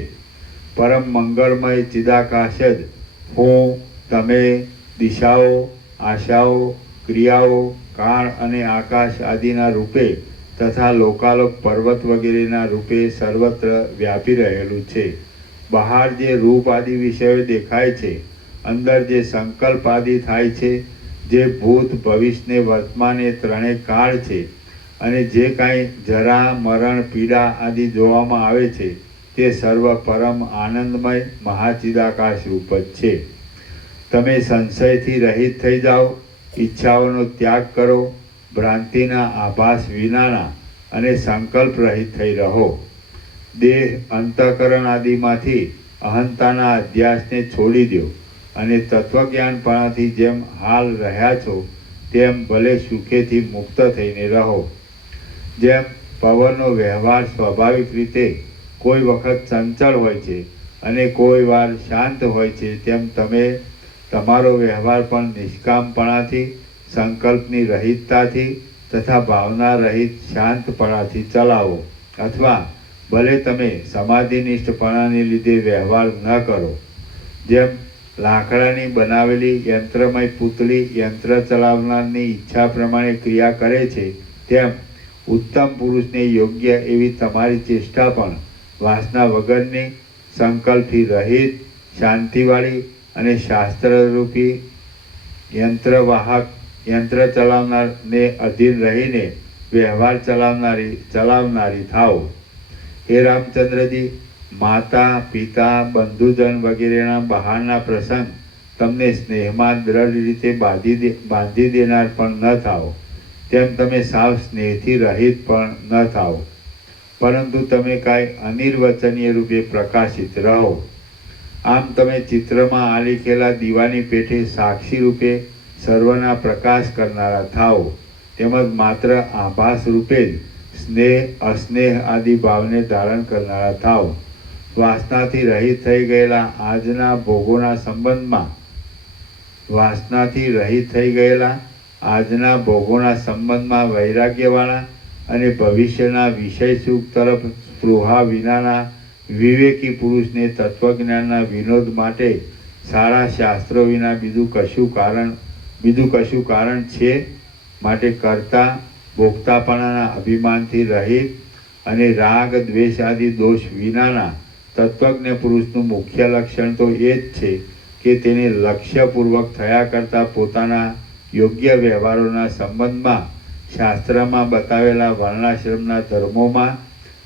પરમ મંગળમય ચિદાકાશ જ હું, તમે, દિશાઓ, આશાઓ, ક્રિયાઓ, કાળ અને આકાશ આદિના રૂપે તથા લોકાલોક પર્વત વગેરેના રૂપે સર્વત્ર વ્યાપી રહેલું છે. બહાર જે રૂપ આદિ વિષયો દેખાય છે, અંદર જે સંકલ્પ આદિ થાય છે, જે ભૂત ભવિષ્ય વર્તમાન એ ત્રણેય કાળ છે, અને જે કાંઈ જરા મરણ પીડા આદિ જોવામાં આવે છે, તે સર્વ પરમ આનંદમય મહાચિદાકાશ રૂપ જ છે. તમે સંશયથી રહિત થઈ જાઓ, ઈચ્છાઓનો ત્યાગ કરો, ભ્રાંતિના આભાસ વિનાના અને સંકલ્પ રહિત થઈ રહો. દેહ અંતઃકરણ આદિમાંથી અહંતાના અધ્યાસને છોડી દો અને તત્વજ્ઞાનપણાથી જેમ હાલ રહ્યા છો તેમ ભલે સુખેથી મુક્ત થઈને રહો. જેમ પવનનો વ્યવહાર સ્વાભાવિક રીતે કોઈ વખત ચંચળ હોય છે અને કોઈ વાર શાંત હોય છે, તેમ તમે તમારો વ્યવહાર પણ નિષ્કામપણાથી, સંકલ્પની રહિતતાથી તથા ભાવના રહિત શાંતપણાથી ચલાવો. અથવા ભલે તમે સમાધિનિષ્ઠપણાને લીધે વ્યવહાર ન કરો. જેમ લાકડાની બનાવેલી યંત્રમય પુતળી યંત્ર ચલાવનારની ઈચ્છા પ્રમાણે ક્રિયા કરે છે, તેમ ઉત્તમ પુરુષને યોગ્ય એવી તમારી ચેષ્ટા પણ વાસના વગરની, સંકલ્પથી રહિત, શાંતિવાળી અને શાસ્ત્રરૂપી યંત્રવાહક યંત્ર ચલાવનારને અધીન રહીને વ્યવહાર ચલાવનારી થાઓ. હે રામચંદ્રજી, માતા, પિતા, બંધુજન વગેરેના બહારના પ્રસંગ તમને સ્નેહમાં દ્રઢ રીતે બાંધી દેનાર પણ ન થાઓ. તેમ તમે સાવ સ્નેહથી રહિત પણ ન થાઓ, પરંતુ તમે કાંઈ અનિર્વચનીય રૂપે પ્રકાશિત રહો. આમ તમે ચિત્રમાં આલેખેલા દીવાની પેઠે સાક્ષી રૂપે સર્વના પ્રકાશ કરનારા થાઓ. તેમજ માત્ર આભાસ રૂપે જ સ્નેહ અસ્નેહ આદિ ભાવને ધારણ કરનારા થાઓ. વાસનાથી રહિત થઈ ગયેલા આજના ભોગોના સંબંધમાં વૈરાગ્યવાળા અને ભવિષ્યના વિષય સુખ તરફ સ્પૃહા વિનાના વિવેકી પુરુષને તત્વજ્ઞાનના વિનોદ માટે સારા શાસ્ત્રો વિના બીજું કશું કારણ છે. માટે કરતા ભોગતાપણાના અભિમાનથી રહિત અને રાગ દ્વેષ આદિ દોષ વિનાના તત્વજ્ઞ પુરુષનું મુખ્ય લક્ષણ તો એ જ છે કે તેને લક્ષ્યપૂર્વક થયા કરતા પોતાના યોગ્ય વ્યવહારોના સંબંધમાં શાસ્ત્રમાં બતાવેલા વર્ણાશ્રમના ધર્મોમાં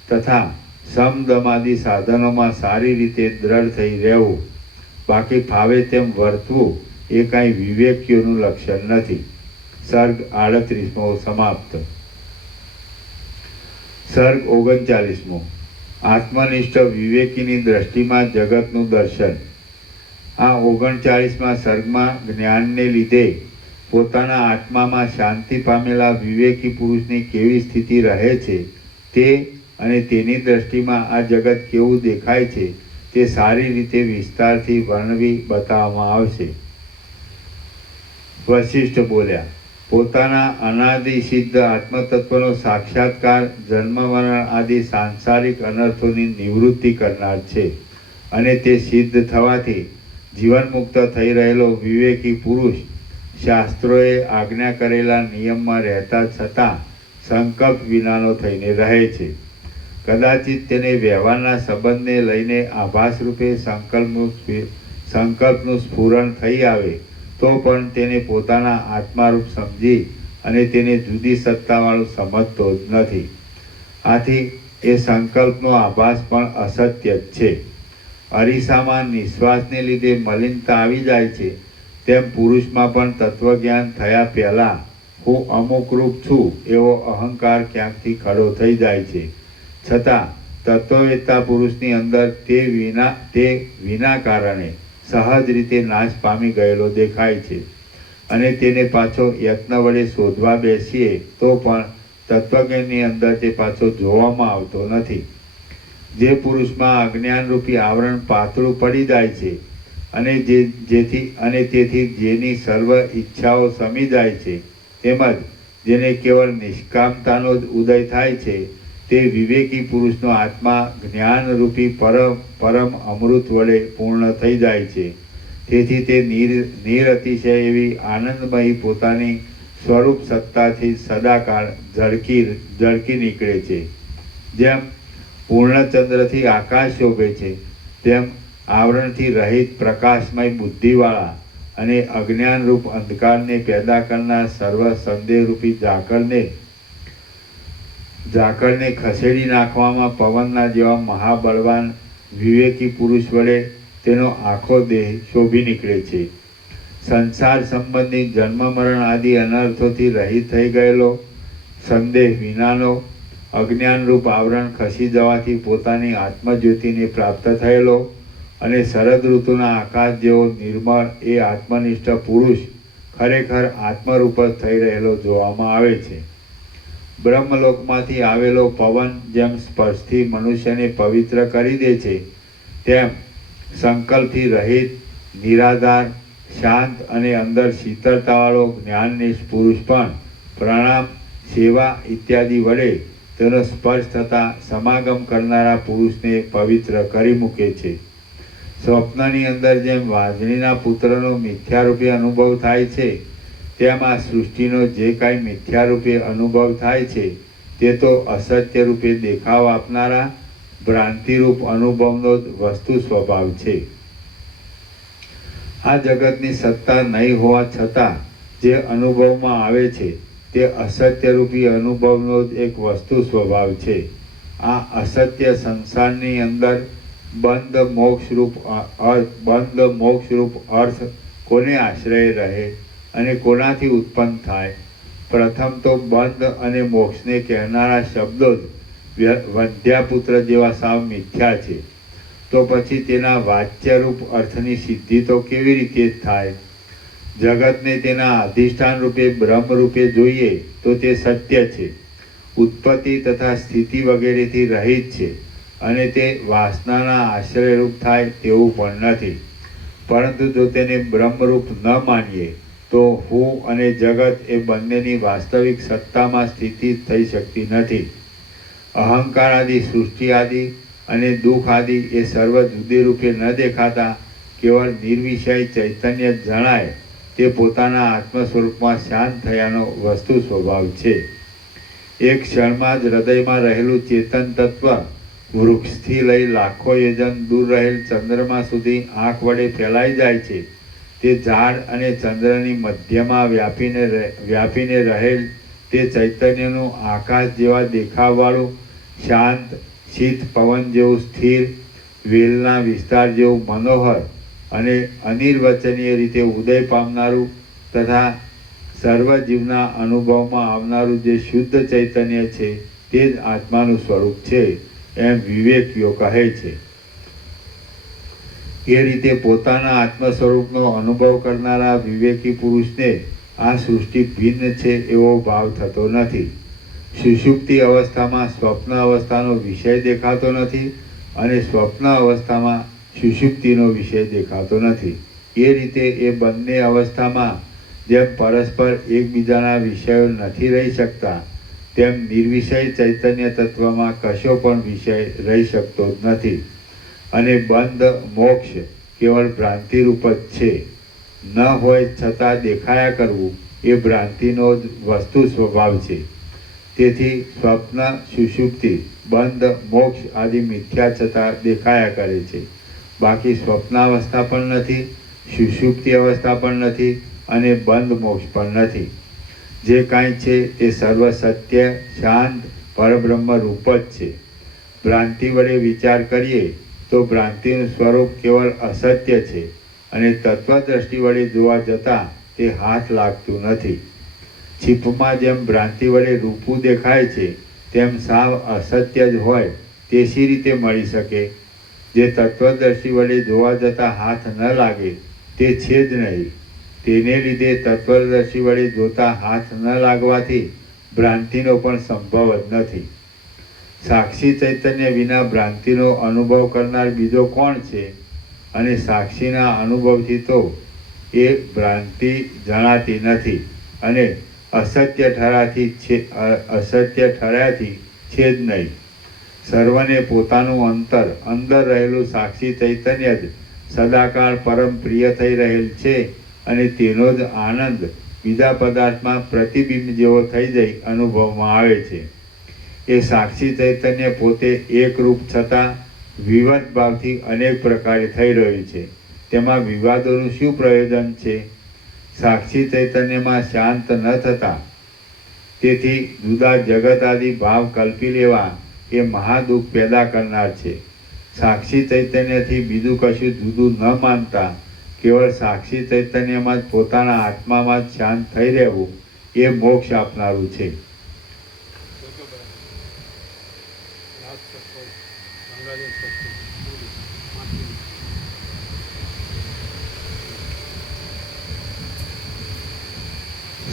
તથા સમદમાદી સાધનોમાં સારી રીતે દ્રઢ થઈ રહેવું. બાકી ફાવે તેમ વર્તવું એ કાંઈ વિવેકીઓનું લક્ષણ નથી. સર્ગ 38મો સમાપ્ત. સર્ગ 39મો. આત્મનિષ્ઠ વિવેકીની દ્રષ્ટિમાં જગતનું દર્શન. આ 39મા સર્ગમાં જ્ઞાનને લીધે પોતાના આત્મામાં શાંતિ પામેલા વિવેકી પુરુષની કેવી સ્થિતિ રહે છે તે અને તેની દ્રષ્ટિમાં આ જગત કેવું દેખાય છે તે સારી રીતે વિસ્તારથી વર્ણવી બતાવવામાં આવશે. વશિષ્ઠ બોલ્યા, પોતાના અનાદિ સિદ્ધ આત્મતત્વનો સાક્ષાત્કાર જન્મ મરણ આદિ સાંસારિક અનર્થોની નિવૃત્તિ કરનાર છે, અને તે સિદ્ધ થવાથી જીવનમુક્ત થઈ રહેલો વિવેકી પુરુષ શાસ્ત્રોએ આજ્ઞા કરેલા નિયમમાં રહેતા છતાં સંકલ્પ વિનાનો થઈને રહે છે. કદાચિત તેને વ્યવહારના સંબંધને લઈને આભાસ રૂપે સંકલ્પનું સ્ફુરણ થઈ આવે તો પણ તેને પોતાના આત્મારૂપ સમજી અને તેને જુદી સત્તાવાળું સમજતો જ નથી. આથી એ સંકલ્પનો આભાસ પણ અસત્ય જ છે. અરીસામાં નિશ્વાસને લીધે મલિનતા આવી જાય છે, તેમ પુરુષમાં પણ તત્વજ્ઞાન થયા પહેલાં હું અમુક રૂપ છું એવો અહંકાર ક્યાંકથી ખડો થઈ જાય છે. છતાં તત્વવેત્તા પુરુષની અંદર તે વિના કારણે સહજ રીતે નાશ પામી ગયેલો દેખાય છે, અને તેને પાછો યત્ન વડે શોધવા બેસીએ તો પણ તત્વજ્ઞાનની અંદર તે પાછો જોવામાં આવતો નથી. જે પુરુષમાં અજ્ઞાનરૂપી આવરણ પાતળું પડી જાય છે અને તેથી જેની સર્વ ઈચ્છાઓ સમી જાય છે, તેમજ જેને કેવળ નિષ્કામતાનો જ ઉદય થાય છે, તે વિવેકી પુરુષનો આત્મા જ્ઞાનરૂપી પરમ અમૃત વડે પૂર્ણ થઈ જાય છે. તેથી તે નિરતિશય એવી આનંદમયી પોતાની સ્વરૂપ સત્તાથી સદાકાળ ઝળકી નીકળે છે. જેમ પૂર્ણચંદ્રથી આકાશ શોભે છે, તેમ આવરણથી રહિત પ્રકાશમય બુદ્ધિવાળા અને અજ્ઞાનરૂપ અંધકારને પેદા કરનાર સર્વ સંદેહરૂપી ઝાકળને ખસેડી નાખવામાં પવનના જેવા મહાબળવાન વિવેકી પુરુષ વડે તેનો આખો દેહ શોભી નીકળે છે. સંસાર સંબંધી જન્મ મરણ આદિ અનર્થોથી રહિત થઈ ગયેલો સંદેહ વિનાનો અજ્ઞાનરૂપ આવરણ ખસી જવાથી પોતાની આત્મજ્યોતિને પ્રાપ્ત થયેલો અને શરદ ઋતુના આકાશ જેવો નિર્મળ એ આત્મનિષ્ઠ પુરુષ ખરેખર આત્મરૂપ જ થઈ રહેલો જોવામાં આવે છે. બ્રહ્મલોકમાંથી આવેલો પવન જેમ સ્પર્શથી મનુષ્યને પવિત્ર કરી દે છે, તેમ સંકલ્પથી રહિત, નિરાધાર, શાંત અને અંદર શીતળતાવાળો જ્ઞાનનિષ્ઠ પુરુષ પણ પ્રણામ, સેવા ઇત્યાદિ વડે તેનો સ્પર્શ થતાં સમાગમ કરનારા પુરુષને પવિત્ર કરી મૂકે છે. સ્વપ્નની અંદર જેમ વાજણીના પુત્રનો મિથ્યારૂપે અનુભવ થાય છે, તેમ આ સૃષ્ટિનો જે કાંઈ મિથ્યારૂપે અનુભવ થાય છે તે તો અસત્ય રૂપે દેખાવ આપનારા ભ્રાંતિરૂપ અનુભવનો જ વસ્તુ સ્વભાવ છે. આ જગતની સત્તા નહીં હોવા છતાં જે અનુભવમાં આવે છે તે અસત્યરૂપી અનુભવનો જ એક વસ્તુ સ્વભાવ છે. આ અસત્ય સંસારની અંદર બંધ મોક્ષરૂપ અર્થ કોને આશ્રય રહે અને કોનાથી ઉત્પન્ન થાય? પ્રથમ તો બંધ અને મોક્ષને કહેનારા શબ્દો જ વંધ્યાપુત્ર જેવા સાવ મિથ્યા છે. તો પછી તેના વાચ્યરૂપ અર્થની સિદ્ધિ તો કેવી રીતે થાય? જગતને તેના અધિષ્ઠાન રૂપે બ્રહ્મ રૂપે જોઈએ તો તે સત્ય છે, ઉત્પત્તિ તથા સ્થિતિ વગેરેથી રહિત છે, અને તે વાસનાના આશ્રયરૂપ થાય તેવું પણ નથી. પરંતુ જો તેને બ્રહ્મરૂપ ન માનીએ તો હું અને જગત એ બંનેની વાસ્તવિક સત્તામાં સ્થિતિ થઈ શકતી નથી. અહંકાર આદિ, સૃષ્ટિ આદિ અને દુઃખ આદિ એ સર્વ જુદે રૂપે ન દેખાતા કેવળ નિર્વિષય ચૈતન્ય જણાય તે પોતાના આત્મ સ્વરૂપમાં શાંત થયાનો વસ્તુ સ્વભાવ છે. એક ક્ષણમાં જ હૃદયમાં રહેલું ચેતન તત્વ વૃક્ષથી લઈ લાખો યોજન દૂર રહેલ ચંદ્રમા સુધી આંખ વડે ફેલાઈ જાય છે. તે ઝાડ અને ચંદ્રની મધ્યમાં વ્યાપીને રહેલ તે ચૈતન્યનું આકાશ જેવા દેખાવવાળું શાંત, શીત પવન જેવું સ્થિર, વેલના વિસ્તાર જેવું મનોહર અને અનિર્વચનીય રીતે ઉદય પામનારું તથા સર્વ જીવના અનુભવમાં આવનારું જે શુદ્ધ ચૈતન્ય છે તે જ આત્માનું સ્વરૂપ છે, એમ વિવેકીઓ કહે છે. એ રીતે પોતાના આત્મ સ્વરૂપનો અનુભવ કરનારા વિવેકી પુરુષને આ સૃષ્ટિ ભિન્ન છે એવો ભાવ થતો નથી. સુષુપ્તિ અવસ્થામાં સ્વપ્ન અવસ્થાનો વિષય દેખાતો નથી અને સ્વપ્ન અવસ્થામાં સુષુપ્તિનો વિષય દેખાતો નથી. એ રીતે એ બંને અવસ્થામાં જેમ પરસ્પર એકબીજાના વિષયો નથી રહી શકતા, તેમ નિર્વિષય ચૈતન્ય તત્વમાં કશો પણ વિષય રહી શકતો જ નથી. અને બંધ મોક્ષ કેવળ ભ્રાંતિરૂપ જ છે. ન હોય છતાં દેખાયા કરવું એ ભ્રાંતિનો જ વસ્તુ સ્વભાવ છે. તેથી સ્વપ્ન, સુષુપ્તિ, બંધ, મોક્ષ આદિ મિથ્યા છતાં દેખાયા કરે છે. બાકી સ્વપ્નાવસ્થા પણ નથી, સુષુપ્તિ અવસ્થા પણ નથી અને બંધ મોક્ષ પણ નથી. જે કાંઈ છે તે સર્વ સત્ય, શાંત, પરબ્રહ્મ રૂપ જ છે. ભ્રાંતિ વડે વિચાર કરીએ તો ભ્રાંતિનું સ્વરૂપ કેવળ અસત્ય છે અને તત્વદ્રષ્ટિ વડે જોવા જતાં તે હાથ લાગતું નથી. છીપમાં જેમ ભ્રાંતિ વડે રૂપું દેખાય છે તેમ સાવ અસત્ય જ હોય તે શી રીતે મળી શકે? જે તત્વદર્શી વડે જોવા જતાં હાથ ન લાગે તે છે જ નહીં. તેને લીધે તત્વદર્શી વડે જોતા હાથ ન લાગવાથી ભ્રાંતિનો પણ સંભવ જ નથી. સાક્ષી ચૈતન્ય વિના ભ્રાંતિનો અનુભવ કરનાર બીજો કોણ છે? અને સાક્ષીના અનુભવથી તો એ ભ્રાંતિ જણાતી નથી અને અસત્ય ઠર્યાથી છે જ નહીં. સર્વને પોતાનું અંદર રહેલું સાક્ષી ચૈતન્ય જ સદાકાળ પરમ પ્રિય થઈ રહેલ છે અને તેનો જ આનંદ બીજા પદાર્થમાં પ્રતિબિંબ જેવો થઈ જઈ અનુભવમાં આવે છે. એ સાક્ષી ચૈતન્ય પોતે એકરૂપ છતાં વિવદ ભાવથી અનેક પ્રકારે થઈ રહ્યું છે. તેમાં વિવાદોનું શું પ્રયોજન છે? સાક્ષી ચૈતન્યમાં શાંત ન થતા તેથી જુદા જગત આદિ ભાવ કલ્પી લેવા એ મહાદુઃખ પેદા કરનાર છે. સાક્ષી ચૈતન્યથી બીજું કશું જુદું ન માનતા કેવળ સાક્ષી ચૈતન્યમાં જ પોતાના આત્મામાં જ શાંત થઈ રહેવું એ મોક્ષ આપનારું છે.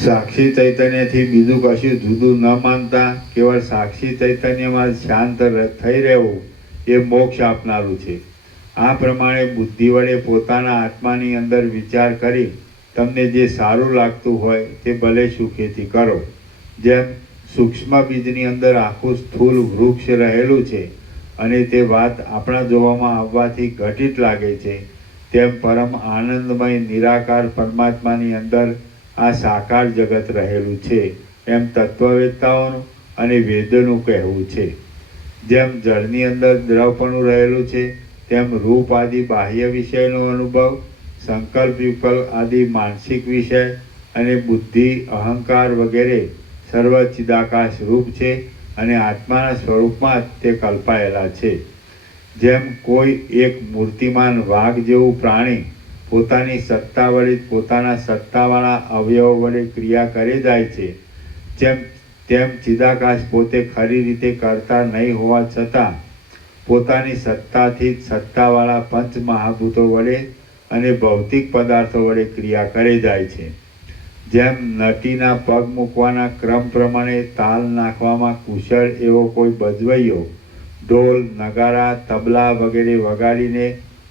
સાક્ષી ચૈતન્યથી બીજું કશું જુદું ન માનતા કેવળ સાક્ષી ચૈતન્યમાં શાંત થઈ રહેવું એ મોક્ષ આપનારું છે. આ પ્રમાણે બુદ્ધિ વડે પોતાના આત્માની અંદર વિચાર કરી તમને જે સારું લાગતું હોય તે ભલે સુખેથી કરો. જેમ સૂક્ષ્મ બીજની અંદર આખું સ્થૂળ વૃક્ષ રહેલું છે અને તે વાત આપણા જોવામાં આવવાથી ઘટિત લાગે છે, તેમ પરમ આનંદમય નિરાકાર પરમાત્માની અંદર આ સાકાર જગત રહેલું છે એમ તત્વવેત્તાઓનું અને વેદોનું કહેવું છે. જેમ જળની અંદર દ્રવપણું રહેલું છે તેમ રૂપ આદિ બાહ્ય વિષયનો અનુભવ, સંકલ્પ વિકલ્પ આદિ માનસિક વિષય અને બુદ્ધિ અહંકાર વગેરે સર્વ ચિદાકાશ રૂપ છે અને આત્માના સ્વરૂપમાં જ તે કલ્પાયેલા છે. જેમ કોઈ એક મૂર્તિમાન વાઘ જેવું પ્રાણી પોતાની સત્તા વડે પોતાના સત્તાવાળા અવયવો વડે ક્રિયા કરી જાય છે તેમ ચિદાકાશ પોતે ખરી રીતે કરતા નહીં હોવા છતાં પોતાની સત્તાથી જ સત્તાવાળા પંચ મહાભૂતો વડે અને ભૌતિક પદાર્થો વડે ક્રિયા કરી જાય છે. જેમ નટીના પગ મૂકવાના ક્રમ પ્રમાણે તાલ નાખવામાં કુશળ એવો કોઈ બજવૈયો ઢોલ, નગારા, તબલા વગેરે વગાડીને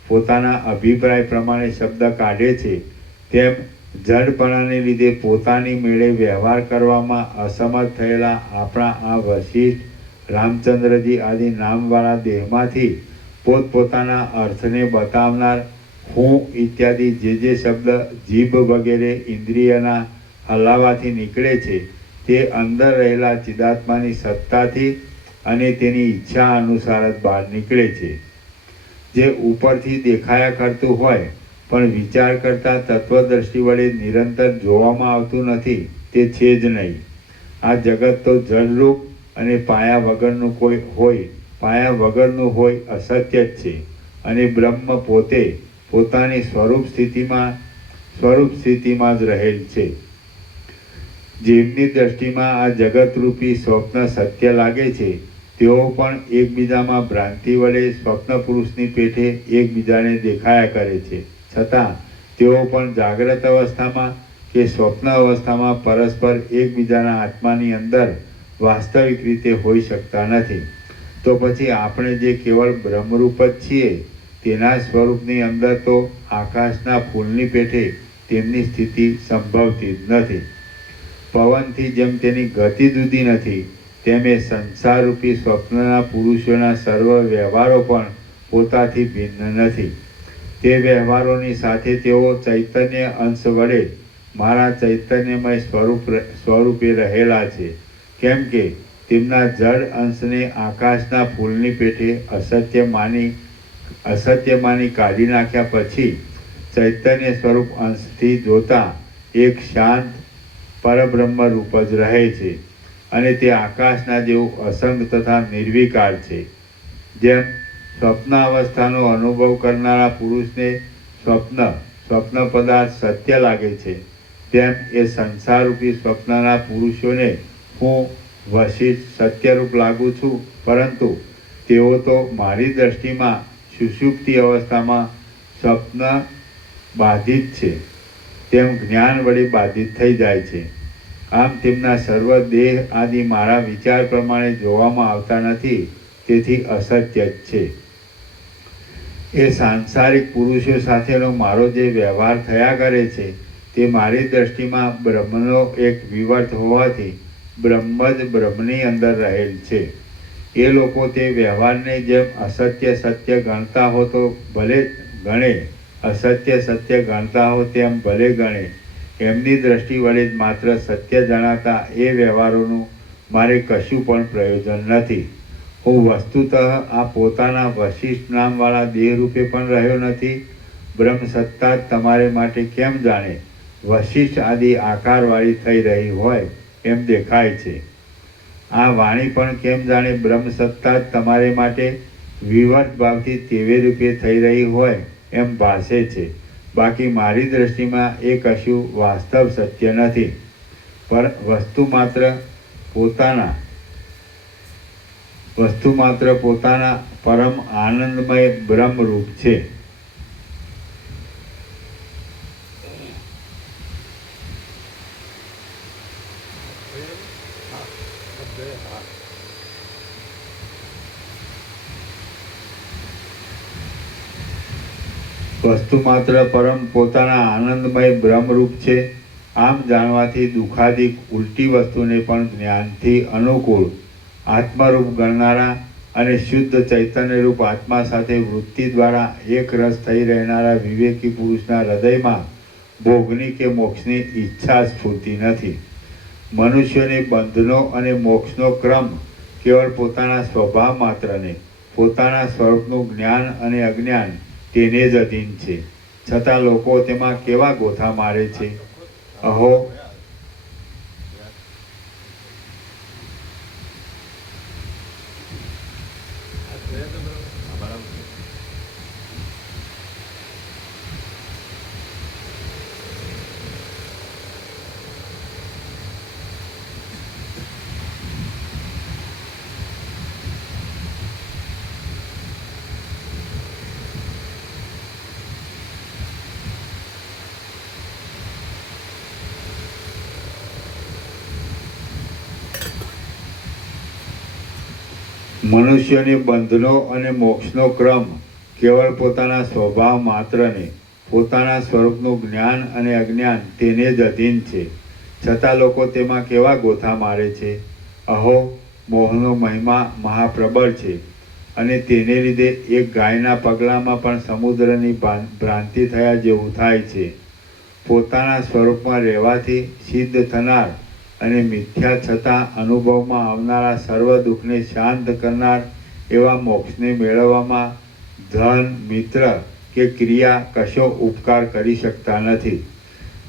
પોતાના અભિપ્રાય પ્રમાણે શબ્દ કાઢે છે, તેમ જડપણાને લીધે પોતાની મેળે વ્યવહાર કરવામાં અસમર્થ થયેલા આપણા આ વશિષ્ઠ, રામચંદ્રજી આદિ નામવાળા દેહમાંથી પોતપોતાના અર્થને બતાવનાર હું ઇત્યાદિ જે શબ્દ જીભ વગેરે ઇન્દ્રિયના હલાવાથી નીકળે છે તે અંદર રહેલા ચિદાત્માની સત્તાથી અને તેની ઈચ્છા અનુસાર જ બહાર નીકળે છે. જે ઉપરથી દેખાયા કરતું હોય પણ વિચાર કરતા તત્વદ્રષ્ટિ વડે નિરંતર જોવામાં આવતું નથી તે છે જ નહીં. આ જગત તો જળરૂપ અને પાયા વગરનું હોય અસત્ય જ છે અને બ્રહ્મ પોતે પોતાની સ્વરૂપ સ્થિતિમાં જ રહેલ છે. જેમની દ્રષ્ટિમાં આ જગતરૂપી સ્વપ્ન સત્ય લાગે છે તેઓ પણ એકબીજામાં ભ્રાંતિ વડે સ્વપ્ન પુરુષની પેઠે એકબીજાને દેખાયા કરે છે, છતાં તેઓ પણ જાગ્રત અવસ્થામાં કે સ્વપ્ન અવસ્થામાં પરસ્પર એકબીજાના આત્માની અંદર વાસ્તવિક રીતે હોઈ શકતા નથી. તો પછી આપણે જે કેવળ બ્રહ્મરૂપ જ છીએ તેના સ્વરૂપની અંદર તો આકાશના ફૂલની પેઠે તેમની સ્થિતિ સંભવતી જ નથી. પવનથી જેમ તેની ગતિ જુદી નથી તેમ એ સંસારરૂપી સ્વપ્નના પુરુષોના સર્વ વ્યવહારો પણ પોતાથી ભિન્ન નથી. તે વ્યવહારોની સાથે તેઓ ચૈતન્ય અંશ વડે મારા ચૈતન્યમય સ્વરૂપે રહેલા છે. કેમ કે તેમના જડ અંશને આકાશના ફૂલની પેઠે અસત્ય માની કાઢી નાખ્યા પછી ચૈતન્ય સ્વરૂપ અંશથી જોતા એક શાંત પરબ્રહ્મ રૂપ જ રહે છે અને તે આકાશના જેવું અસંગ તથા નિર્વિકાર છે. જેમ સ્વપ્ન અવસ્થાનો અનુભવ કરનારા પુરુષને સ્વપ્ન પદાર્થ સત્ય લાગે છે, તેમ એ સંસારરૂપી સ્વપ્નના પુરુષોને હું વશિષ્ઠ સત્યરૂપ લાગુ છું, પરંતુ તેઓ તો મારી દ્રષ્ટિમાં સુષુપ્તિ અવસ્થામાં સ્વપ્ન બાધિત છે તેમ જ્ઞાન વડે બાધિત થઈ જાય છે. આમ તેમના સર્વ દેહ આદિ મારા વિચાર પ્રમાણે જોવામાં આવતા નથી, તેથી અસત્ય જ છે. એ સાંસારિક પુરુષો સાથેનો મારો જે વ્યવહાર થયા કરે છે તે મારી દ્રષ્ટિમાં બ્રહ્મનો એક વિવર્ત હોવાથી બ્રહ્મ જ બ્રહ્મની અંદર રહેલ છે. એ લોકો તે વ્યવહારને જેમ અસત્ય સત્ય ગણતા હો તો ભલે ગણે, અસત્ય સત્ય ગણતા હો તેમ ભલે ગણે, એમની દ્રષ્ટિ વડે જ માત્ર સત્ય જણાતા એ વ્યવહારોનું મારે કશું પણ પ્રયોજન નથી. હું વસ્તુતઃ આ પોતાના વશિષ્ઠ નામવાળા દેહ રૂપે પણ રહ્યો નથી. બ્રહ્મ સત્તા જ તમારે માટે કેમ જાણે વશિષ્ઠ આદિ આકારવાળી થઈ રહી હોય એમ દેખાય છે. આ વાણી પણ કેમ જાણે બ્રહ્મ સત્તા જ તમારે માટે વિવર્ત ભાવથી તેવે રૂપે થઈ રહી હોય એમ ભાસે છે. બાકી મારી દ્રષ્ટિમાં એ કશું વાસ્તવ સત્ય નથી, પણ વસ્તુ માત્ર પોતાના પરમ આનંદમય બ્રહ્મરૂપ છે. વસ્તુ માત્ર પરમ પોતાના આનંદમય બ્રહ્મરૂપ છે. આમ જાણવાથી દુઃખાદિક ઉલટી વસ્તુને પણ જ્ઞાનથી અનુકૂળ આત્મરૂપ ગણનારા અને શુદ્ધ ચૈતન્યરૂપ આત્મા સાથે વૃત્તિ દ્વારા એક રસ થઈ રહેનારા વિવેકી પુરુષના હૃદયમાં ભોગની કે મોક્ષની ઈચ્છા સ્ફૂર્તિ નથી. મનુષ્યોને બંધનો અને મોક્ષનો ક્રમ કેવળ પોતાના સ્વભાવ માત્રને, પોતાના સ્વરૂપનું જ્ઞાન અને અજ્ઞાન તેને જ અધીન છે, છતાં લોકો તેમાં કેવા ગોથા મારે છે. અહો, મનુષ્યને બંધનો અને મોક્ષનો ક્રમ કેવળ પોતાના સ્વભાવ માત્રને, પોતાના સ્વરૂપનું જ્ઞાન અને અજ્ઞાન તેને જ અધીન છે, છતાં લોકો તેમાં કેવા ગોથા મારે છે. અહો, મોહનો મહિમા મહાપ્રબળ છે અને તેને લીધે એક ગાયના પગલામાં પણ સમુદ્રની ભ્રાંતિ થયા જેવું થાય છે. પોતાના સ્વરૂપમાં રહેવાથી સિદ્ધ થનાર અને મિથ્યા છતાં અનુભવમાં આવનારા સર્વ દુઃખને શાંત કરનાર એવા મોક્ષને મેળવવામાં ધન, મિત્ર કે ક્રિયા કશો ઉપકાર કરી શકતા નથી.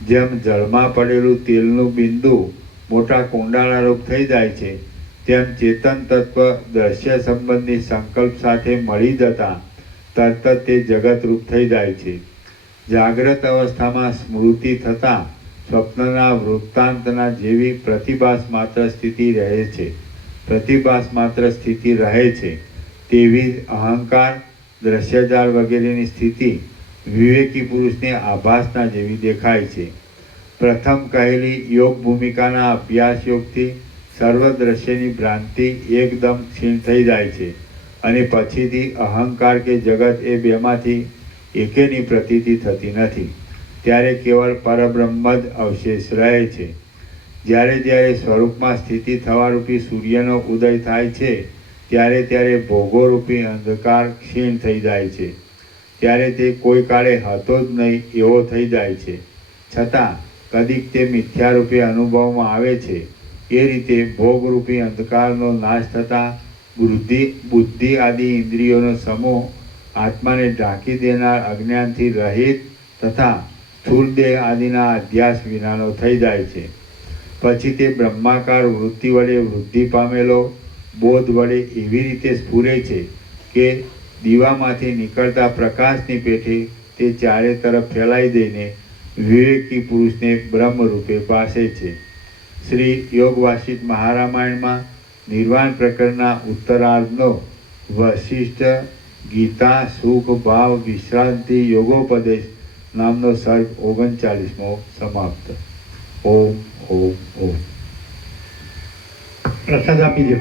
જેમ જળમાં પડેલું તેલનું બિંદુ મોટા કુંડાળારૂપ થઈ જાય છે, તેમ ચેતન તત્વ દ્રશ્ય સંબંધી સંકલ્પ સાથે મળી જતાં તરત તે જગતરૂપ થઈ જાય છે. જાગ્રત અવસ્થામાં સ્મૃતિ થતાં સ્વપ્નના વૃત્તાંતના જેવી પ્રતિભાસ માત્ર સ્થિતિ રહે છે, તેવી જ અહંકાર, દ્રશ્યજાળ વગેરેની સ્થિતિ વિવેકી પુરુષને આભાસના જેવી દેખાય છે. પ્રથમ કહેલી યોગ ભૂમિકાના અભ્યાસ યોગથી સર્વ દ્રશ્યની ભ્રાંતિ એકદમ ક્ષીણ થઈ જાય છે અને પછીથી અહંકાર કે જગત એ બેમાંથી એકેની પ્રતીતિ થતી નથી. ત્યારે કેવળ પરબ્રહ્મ જ અવશેષ રહે છે. જ્યારે સ્વરૂપમાં સ્થિતિ થવારૂપી સૂર્યનો ઉદય થાય છે, ત્યારે ભોગોરૂપી અંધકાર ક્ષીણ થઈ જાય છે. ત્યારે તે કોઈ કાળે હતો જ નહીં એવો થઈ જાય છે, છતાં કદીક તે મિથ્યારૂપે અનુભવમાં આવે છે. એ રીતે ભોગરૂપી અંધકારનો નાશ થતાં બુદ્ધિ આદિ ઇન્દ્રિયોનો સમૂહ આત્માને ઢાંકી દેનાર અજ્ઞાનથી રહિત તથા સ્થૂળ દેહ આદિના અધ્યાસ વિનાનો થઈ જાય છે. પછી તે બ્રહ્માકાર વૃત્તિ વડે વૃદ્ધિ પામેલો બોધ વડે એવી રીતે સ્ફુરે છે કે દીવામાંથી નીકળતા પ્રકાશની પેઠે તે ચારે તરફ ફેલાઈ દઈને વિવેકી પુરુષને બ્રહ્મ રૂપે ભાસે છે. શ્રી યોગ વાસિષ્ઠ મહારામાયણમાં નિર્વાણ પ્રકરણના ઉત્તરાર્ધનો વશિષ્ઠ ગીતા સુખ ભાવ વિશ્રાંતિ યોગોપદેશ નામનો સર્ગ 39મો સમાપ્ત. ઓમ ઓમ ઓમ. પ્રસાદ આપી દો.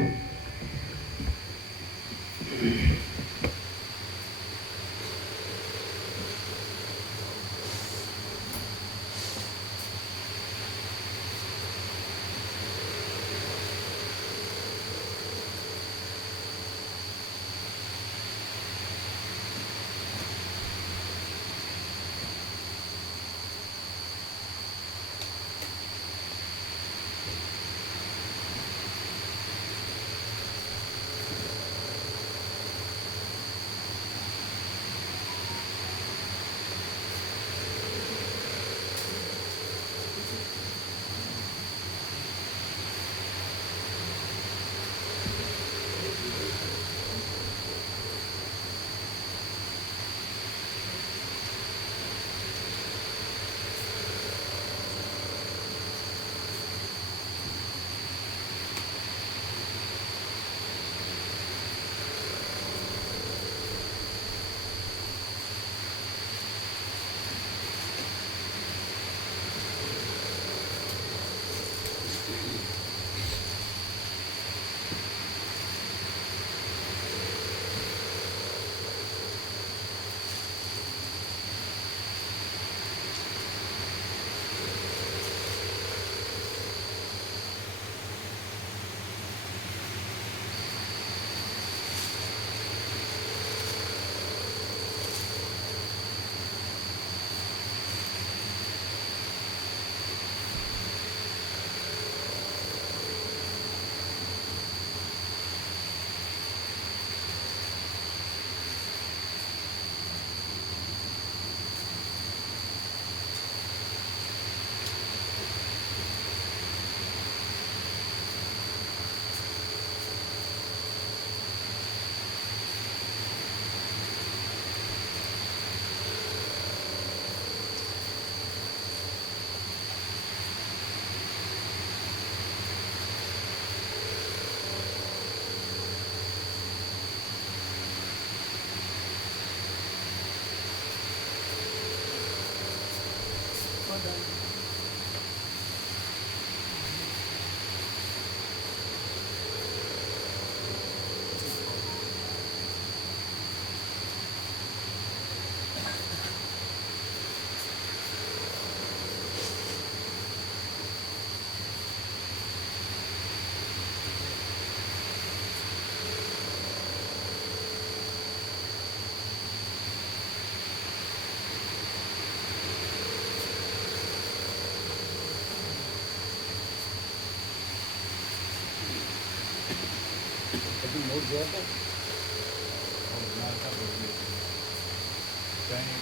મૂળ ગયા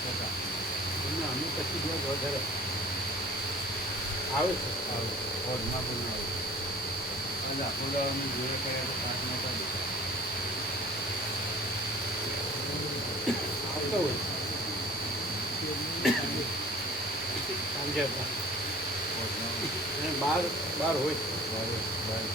હતા અમે પછી દિવસ વધારે આવે છે ઓઢમાં પણ આવે અને આખો અમે જોઈએ કર્યા તો 5 નહોતા આવતો હોય સાંજે હતા અને બાર હોય બાર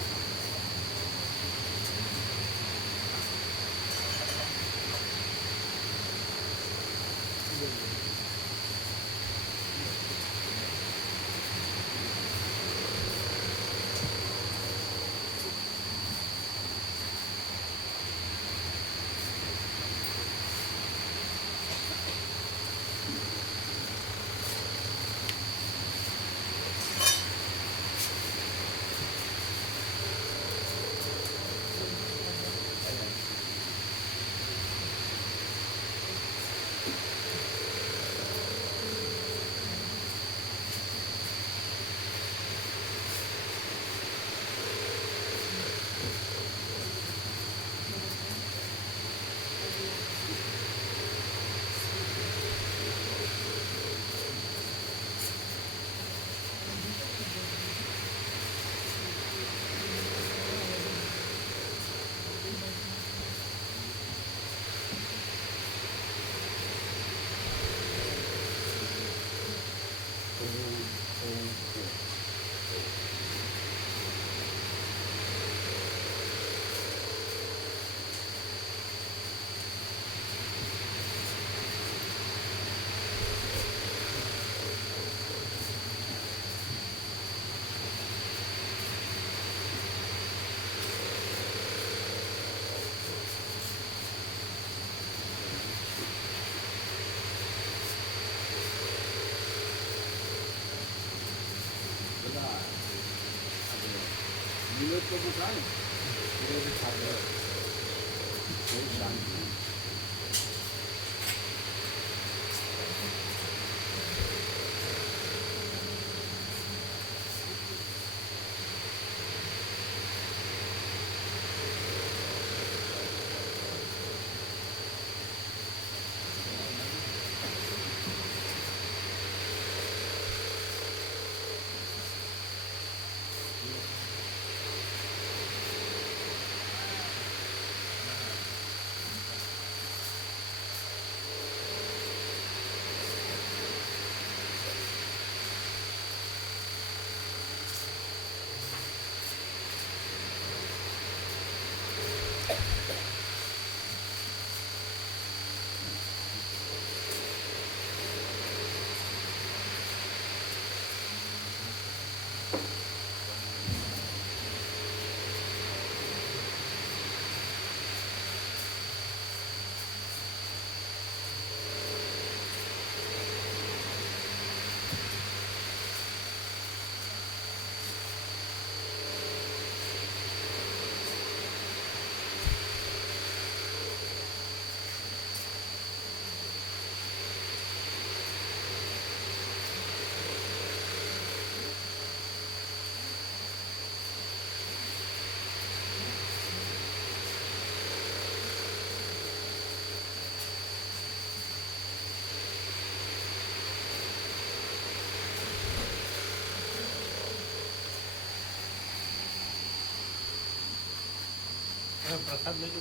પ્રસાદ લેજો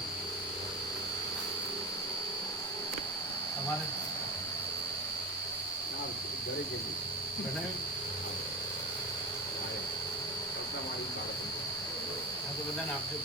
તમારે ઘરે જઈએ બનાવી આ તો બધાને આપજો